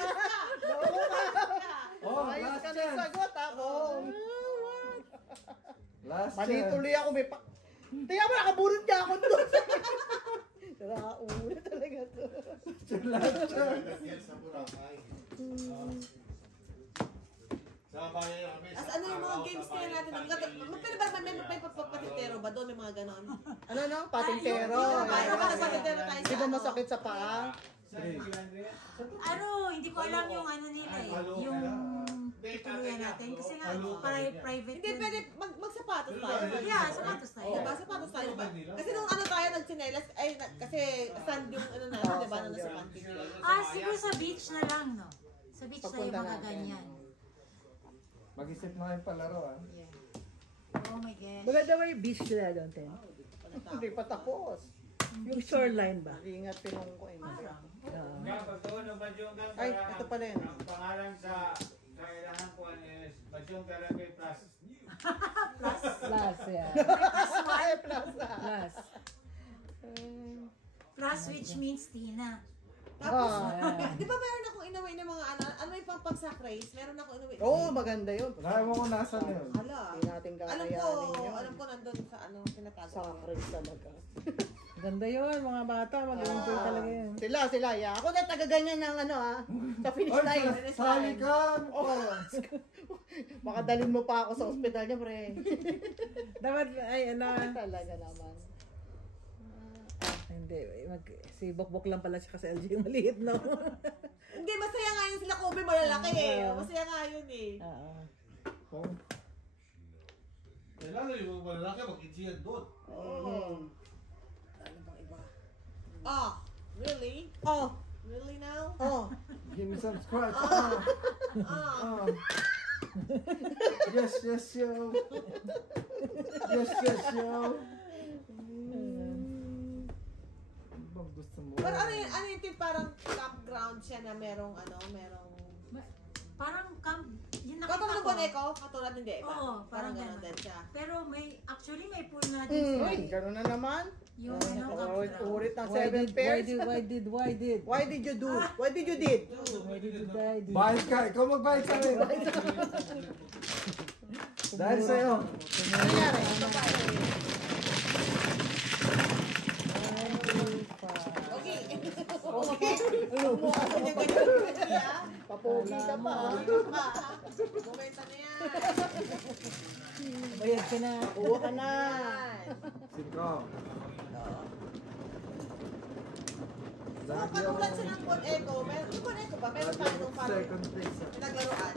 Maayos ka na sagot ako. Last Mali chance. tuloy ako. Tingnan mo, nakaburot niya ako doon. Ulo talaga to. Last chance. Sa Boracay. Sa bayan kami. As ano yung mga games kaya natin? Pero ba may pagpapatitero ba doon? May mga ganon? Ano? Patintero. Paano ba nagpapatitero tayo Di ba masakit sa paa? Hindi ko alam yung ano nila eh. Yung tutuluyan natin. Kasi nga, private. Hindi, pwede magsapatos tayo. Yeah, sapatos tayo. Diba? Sapatos tayo ba? Kasi nung ano tayo, nagsinelas, kasi sand yung ano natin, diba? Nung nasa panty. Siguro sa beach na lang, no? Sa beach na yung mga ganyan. Mag-isip na kayong palaro ah. Oh my gosh. Maganda ba yung beach nila doon, Ten? Hindi pa tapos. Yung shoreline ba? Ingat pinong ko eh. Ay, ito pala yun. Ang pangalan sa kailangan ko is Badyong Therapy Plus. Plus, yeah. Plus. Plus which means Tina. Tapos, di ba meron akong inaway ng mga ano yung pang pag-sack race? Meron akong inaway. Oo, maganda yun. Kaya mo kung nasan yun. Hala. Hindi natin kakayanin yun. Alam ko nandun sa ano, pinatago. Sa race talaga. Ganda yun, mga bata, mag-enjoy talaga yun. Sila, yeah. Ako na taga-ganyan ng sa finish line. Sali ka! Baka dalhin mo pa ako sa ospital niya, pre. Dapat, ay, ano. Talaga naman. Hindi, si Bokbok lang pala siya kasi LG yung maliit, no? Hindi, masaya nga yun sila Kobe malalaki eh. Masaya nga yun eh. Oo. Eh, lalo yung malalaki, mag-insiyan doon. Ano bang iba? Oh, really? Oh, Really now? oh. Give me some scratch. Oh. Yes, yo. Yes, yo. Bang gusto mo? Pero ano yung tip, parang campground siya na merong Parang camp, yun katulad nakita ng ko. Boneko? Katulad hindi ba? Oo, Parang parang gano'n gano'n. din siya. Pero actually may pool na din. Uy, gano'n na naman. Yung campground. Urit ng Why 7 pairs. Why did? Why did you do? Why did you did? Why did you die? Bayad ka. Ikaw magbayad sa amin. Dahil sa'yo. Nangyari? Okay. Okay. Mukha ko niya ganyan. Papogi ka pa. Bumenta na yan. Bayad ka na. Kuha ka na. Cinco. So, katulad siya ng Boneko. Yung Boneko ba? Meron tayo nung parang Second place. pinaglaruan.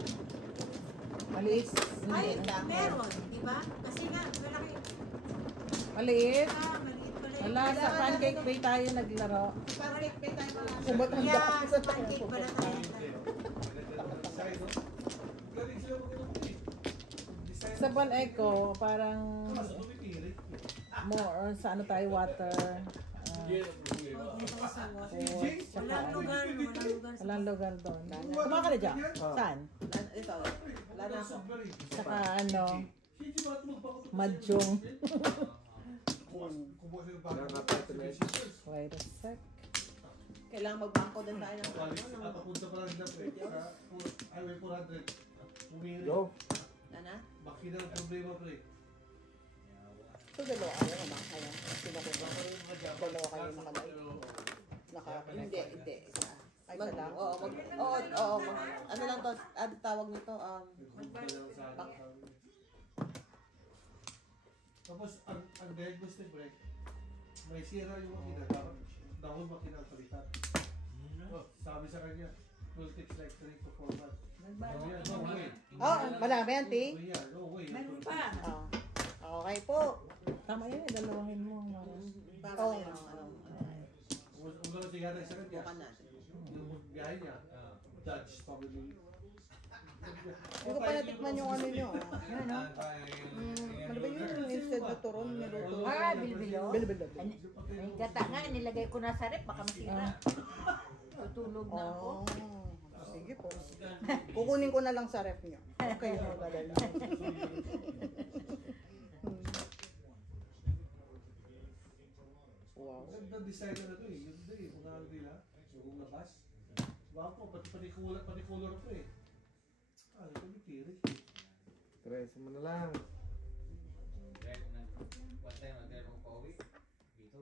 Maliit. Ay, meron, di ba? Kasi nga, malaki. Maliit. Maliit pala yun. Wala, sa pancake bay tayo naglaro. Parang pay tayo mga. Kumatanda Yeah, ka sa sa pancake pala tayo. Sa Bon Echo, parang more sa ano tayo, water. Walang lugar, Walang lugar doon. Kumaka na dyan? Saan? Ito, wala na ako. Saka ano, Madjong. Wait a sec. Kailangan magbangko din tayo ng Papunta pa lang nila, pre. Sa Highway 400. Umiri. Go. Ano? Makina ang problema, pre. So, dalawa kayo naman kayo. Dalawa kayo nakalait. Hindi. Ay, isa lang. Ano lang to, tawag nito, Tapos, ang diagnostic, pre, may sira yung makina. Dapat dahon makina ang palitan. Sabi sa kanya, will take like 3 to 4 months. No way. Oh, malami yan, Ti. No way. Meron pa. Okay po. Tama yun, dalawahin mo. para Oh. merong Huwag lang siya sa kanya. bukan natin. Yung biyahe niya, Dutch family. Hindi ko pa natikman yung ano nyo. Yan, no? Ano ba yun? Instead na turon, niluto. Bilbilo. Bilbil. May gata nga, nilagay ko na sa rep, baka masira. Tutulog na ako. Oh. Sige po. Kukunin ko na lang sa ref nyo. Okay, no, dadala. Wow. Ganda design na to eh. Ganda eh. Kung ano nila, yung labas. Wapo, pati color ko eh. Ito may kiri. Tres mo na lang. One time, nag-drive ako pauwi. Dito.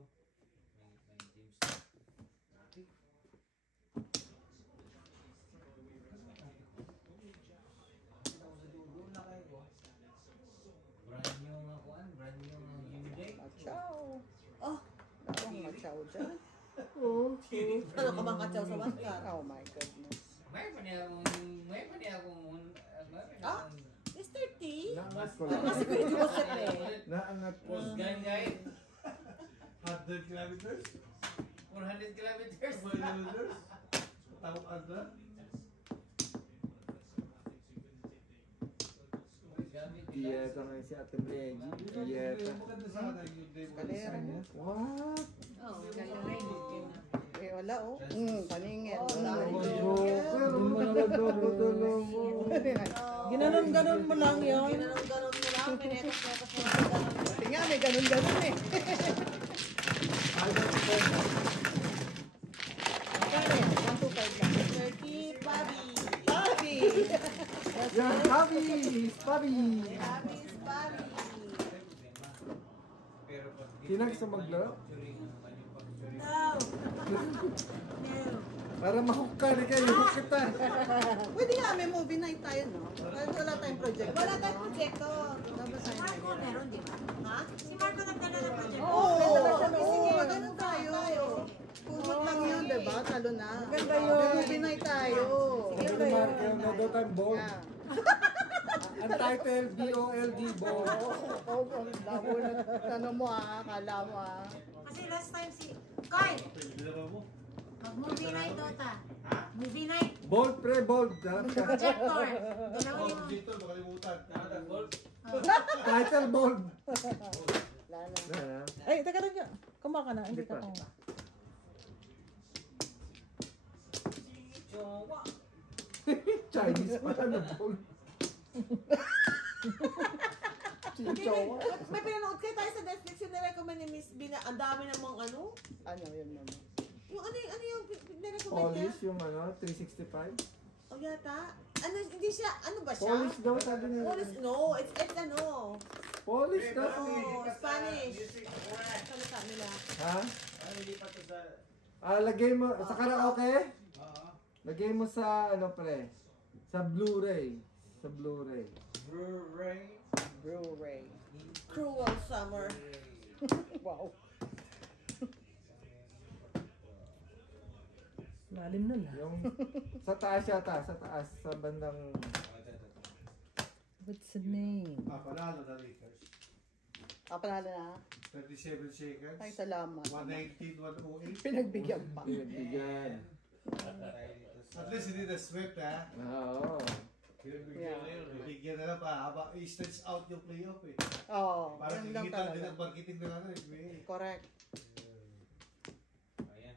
May James. Nati. Brand new mga kuan, brand new mga Hyundai. Machaw. Oh, Ang machaw dyan. ano ka bang katsaw sa Waskar? Oh my goodness. May pa niya akong, Ah? Mr. T? Naangat ko Mas lang. pretty mo siya eh. Naangat ko Post lang. gun guy, 100 kilometers? 400 kilometers. 100 kilometers? Tawag Andra? Dieta ngayon si Ate Meggy. Dieta. Maganda sana yung demo Kalera design niya. niya. What? Oh, galing. Eh, wala oh. Paningin. Joker, managdodolo mo. Ginanon-ganon mo lang yun. Ganon mo lang, may netos-netos mo lang. Kasi nga, may ganun-ganun eh. Magkano yan? 125 lang. Mr. T, Bobby. Bobby! Yan, Bobby! Bobby! Bobby is Bobby. Kinag sa maglaro? No. No. Para ma-hook ka, di kayo, hook kita. Pwede nga, may movie night tayo, no? Wala tayong project. Wala tayong proyekto. Si Marco meron, di ba? Ha? Si Marco nagdala ng project. Oo, ganun tayo. Pumot lang yun, diba? Talo na. Maganda yun. May movie night tayo. Sige, Mark, yung no time bold. Yeah. Ang title, B-O-L-D, bold. Oo, ang labo na tanong mo kala mo Kasi last time si Kyle, mag-movie night, Dota. Movie night, Bold, pre, bold. Dapat ka. projector. Dalawa Oh, yung... dito, makalimutan. Title, bold. Lala. Ay, teka lang. Kumain ka na. Hindi ka pa. Chinese pa na bold. May pinanood kayo tayo sa Netflix yung nirecommend ni Miss Bina. Ang dami namang ano. Ano yun, mama? Yung ano yung nirecommend niya? Polish yung ano, 365. O yata. Ano, hindi siya, ano ba siya? Polish daw, sabi nila. Polish, no. It's ano. Polish daw. Oh, Spanish. Salita nila. Ha? Ano hindi pa to sa... Lagay mo, sa karaoke? Oo. Lagay mo sa, ano pre? Sa Blu-ray. Sa Blu-ray. Blu-ray. Blu-ray. Cruel Summer. Wow. Lalim nun ah. Yung, sa taas yata, sa taas, sa bandang... What's the name? Panalo na Lakers. Panalo na. 27 seconds. Ay, salamat. 119, 108. Pinagbigyan pa. Bigyan. At least hindi na swept, ha? Oo. Bigyan na lang pa. Haba, i-stretch out yung playoff, eh. Oo. Parang Yun lang kikitan din talaga. ang marketing na ano, eh. Correct. Ayan,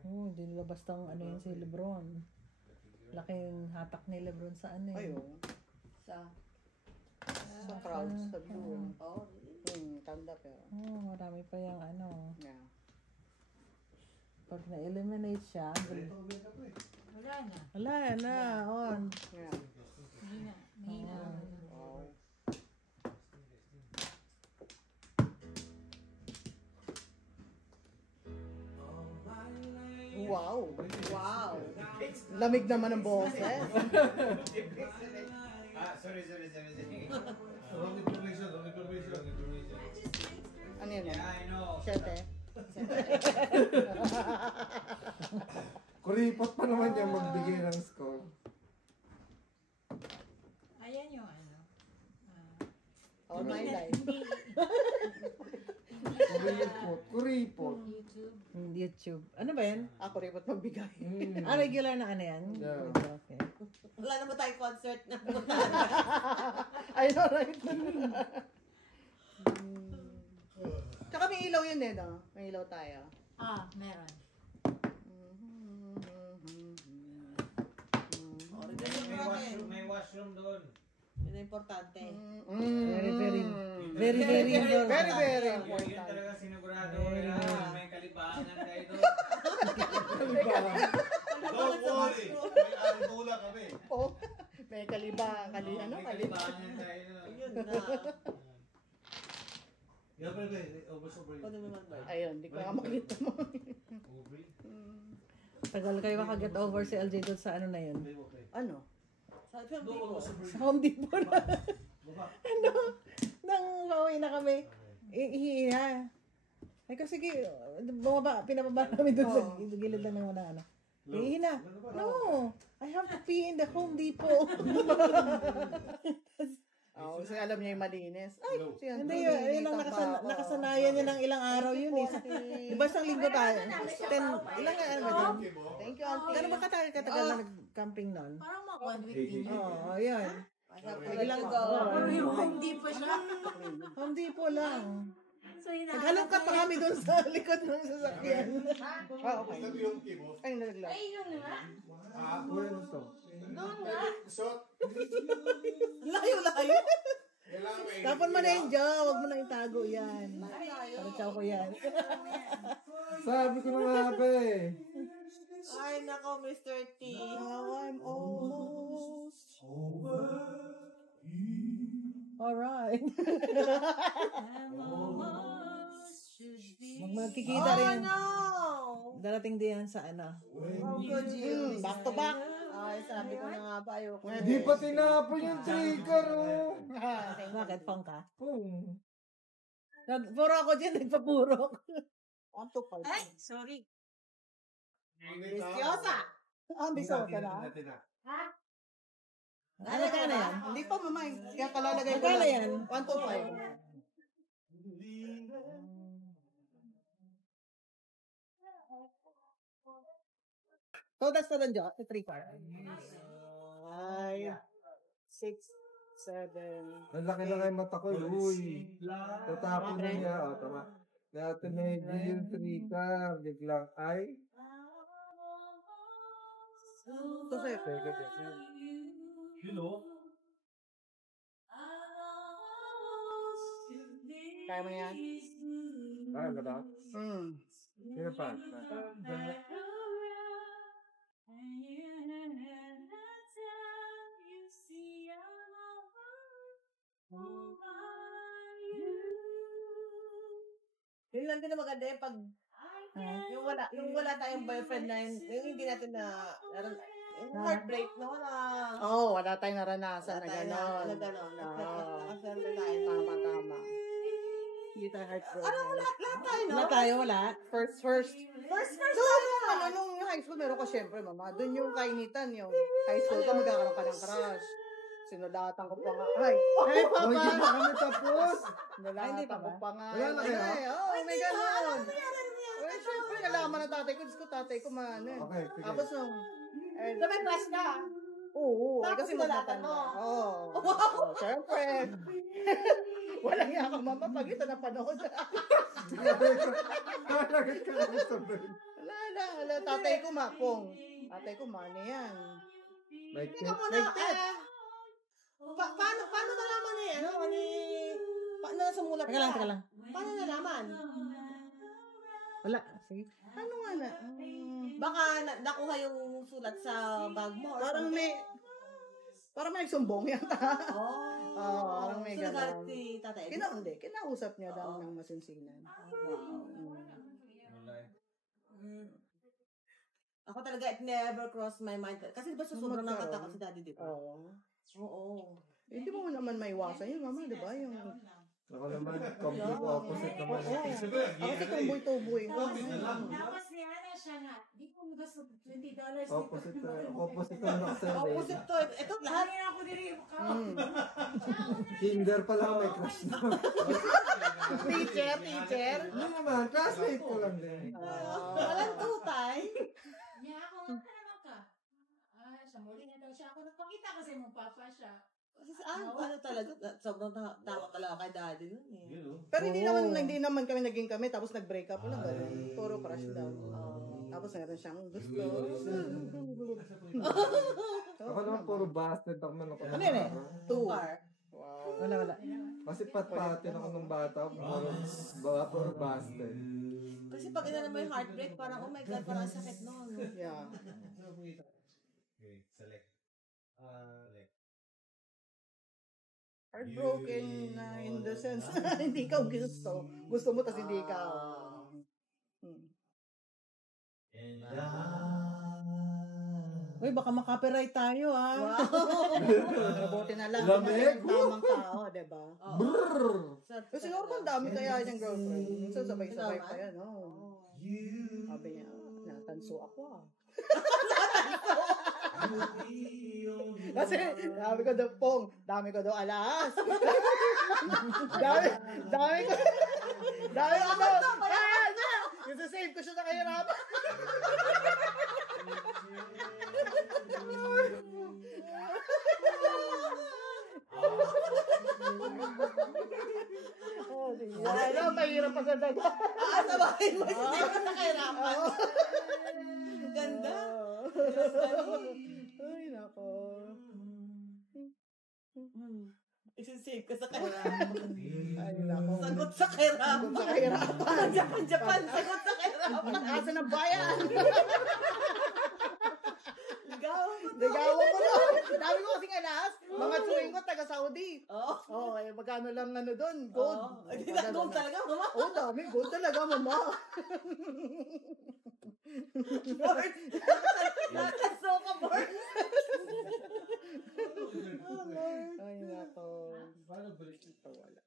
Oh, hindi nilabas tang ano yun si Lebron. Laking hatak ni Lebron sa ano eh. Ayun. Sa crowd, sa blue. Oh, Tanda pero. Oh, marami pa yung ano. Yeah. Pag na-eliminate siya, Wala na. wala na, on. Yeah. Mahina. Mahina. Wow. Wow. wow. Lamig naman ang boses. sorry. Wrong information, wrong information. Ano yun? Yeah, I know. Siyete. Kuripot pa naman yung magbigay ng score. Ayan yung ano. All my life. Kuripot. YouTube. YouTube. Ano ba yan? Ako rin ba't magbigay? Regular na ano yan? Yeah. Okay. Wala naman tayong concert na I know, right? Tsaka may ilaw yun eh, no? May ilaw tayo. Meron. May washroom doon. Yun ang importante. Very important. Yun talaga sinigurado nila. May kalibangan kayo doon. Don't worry. May aribula kami. Oh, may kalibangan May kalibangan kayo doon. Yun na. Yeah, pero almost over Ano naman ba? Ayun, di ko nga makita mo. Tagal kayo makaget over si LJ doon sa ano na yun. Ano? Sa film people. Sa Home Depot na. Ano? Nang pauwi na kami. Ihiha. Ay kasi bumaba, pinababa namin doon sa gilid lang ng wala ano. Ihiha. No, I have to pee in the Home Depot. Oo, kasi alam niya yung malinis. Ay, siya. Hindi yun ang nakasanayan niya ng ilang araw yun eh. Diba isang linggo tayo? Ilang ano ba din? Thank you, Auntie. Gano'n ba katagal na nag-camping nun? Parang mga 1 week din yun. Oo, yun. Ilang Pero yung Home Depot siya. Home Depot lang. So Naghalongkat pa kami doon sa likod ng sasakyan. Okay. Ay, nalaglag. Ay, yun nga. Bueno to. Doon nga. Layo-layo. Tapon mo na yung jaw, huwag mo na itago yan. Paritsaw ko yan. Sabi ko na nga ba eh. Ay, nako, Mr. T. Now I'm almost Alright. I'm almost should be. Magkikita rin. No! Darating din yan sa ano. Back to back. Ay, sabi ko na nga ba, ayoko. Di pa tinapon yung trigger, oh. Bakit? Pang ka? Oh. Puro ako dyan, nagpapurok. 1 to 5. Ay, sorry. Ambisyosa. Ambisyosa na. Ha? Ano ka na yan? Hindi pa, mama. Kaya kalalagay ko Magkano lang. yan? 1 to 5. So, that's na lang dyan. 3 car. 5, 6, 7. Ang laki na kayo mata ko, uy. Tatapon na niya, oh, tama. Natin na yung trika, biglang ay. Ito sa'yo. Kaya mo yan? Ah, ano ba? Sino pa? Yun lang din na maganda yung pag yung wala tayong boyfriend na yun, yung hindi natin na yung heartbreak na wala. Oo, wala tayong naranasan na gano'n. Na gano'n. Oo. Nakaserte tayo. Tama. Hindi tayo heartbroken. Alam mo, lahat tayo, no? Wala tayo, wala. First. So, nung high school, meron ka syempre, mama. Doon yung kainitan, yung high school ka, magkakaroon ka ng crush. Sinulatan ko pa nga. Ay, papa! Uy, di ba kami tapos? Sinulatan ko pa nga. Wala na kaya? Oo, may gano'n. Uy, syempre, nalaman ng tatay ko. Diyos ko, tatay ko, maano. Okay, sige. Tapos nung, So, may crush ka. oo, Tapos kasi sinulatan magkatan mo. Oo. Syempre. Walang yaka, mama, pag ito na panood. Nalagay ka lang sabihin. Wala. Tatay ko, mapong. Tatay ko, mano yan. Like Ikaw muna, paano nalaman eh? Paano sumulat ka? Teka lang. Paano nalaman? Wala. Sige. Ano nga na? Baka nakuha yung sulat sa bag mo. or Parang something. parang may nagsumbong yata. Oh. Parang may So, nagalit gano'n. si Tatay Edo? Kinausap niya daw ng masinsinan. Ako talaga, it never crossed my mind. Kasi ba sobrang nakatakot si Daddy, di ba? Oo. Hindi mo naman maiwasan yun, mama, di ba? Yung... Ako naman, complete opposite naman. Ako si tomboy-tomboy. Tapos ni Ana siya nga, di ko gusto $20. Opposite naman ako sa'yo. Opposite to. Ito lahat. Lahat ako diri ka. Kinder pa lang may crush na. Teacher. Ano naman, classmate ko lang din. Walang tutay. Niya ako nga naman ka. Sa muli na daw siya ako nagpakita kasi mong papa siya. Ano talaga, sobrang takot talaga kay Daddy nun eh. Pero hindi naman kami naging kami, tapos nag-break up lang. Ganun. Puro crush daw. Tapos meron siyang gusto. Ako naman puro bastard ako man ako. Ano yun eh? 2. Wala. Kasi patpatin ako nung bata, puro bastard. Kasi pag ina naman yung heartbreak, parang oh my God, parang sakit nun. Yeah. Okay, select. Heartbroken na in the sense na hindi ka gusto. Gusto mo, tas hindi ka. Uy, baka makapiright tayo, ah. Mabuti na lang. Lamig. Tamang tao, diba? Brrrr! Kasi normal dami kaya niyang girlfriend. Minsan sabay-sabay pa yan, oh. Sabi niya, natanso ako ah. Kasi dami ko daw pong, dami ko daw alas. dami ko daw. Yung save ko siya sa kahirapan. Ano, mahirap pa sa daga. Sabahin mo, hindi ka sa kahirapan. Ganda. Ay, nako. Isisave ka sa kahirapan. Ay, nako. Sagot sa kahirapan. Sagot sa kahirapan. Japan, sagot sa kahirapan. Asa ng bayan. Ligawan ko na. Dami ko kasing alas. Mga chewing ko, taga Saudi. Oh, eh, magkano lang ano doon? Gold. Gold talaga, mama? Oh, dami. Gold talaga, mama. Board. Nakatso ka, board. Ay, nako. Paano balik ito? Wala.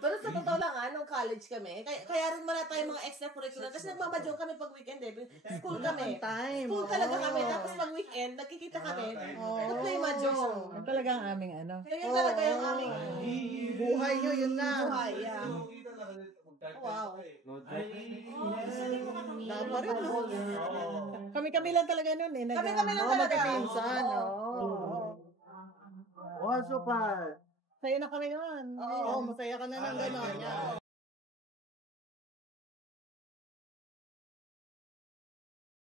Pero sa totoo lang nung college kami, kaya rin wala tayong mga extracurricular. Kasi nagmamadyong kami pag weekend eh. School kami. Time. School talaga kami. Tapos pag weekend, nagkikita kami. Nag-play mahjong. Yan talaga ang aming ano. Kaya yun talaga yung aming Buhay nyo, yun na. buhay. Yeah. Wow. Dama rin, no? Kami-kami lang talaga nun eh. Kami-kami lang Oo, talaga. magpipinsan, oo. Oh, super! Sa'yo na kami nun. Oo, masaya ka na ng gano'n.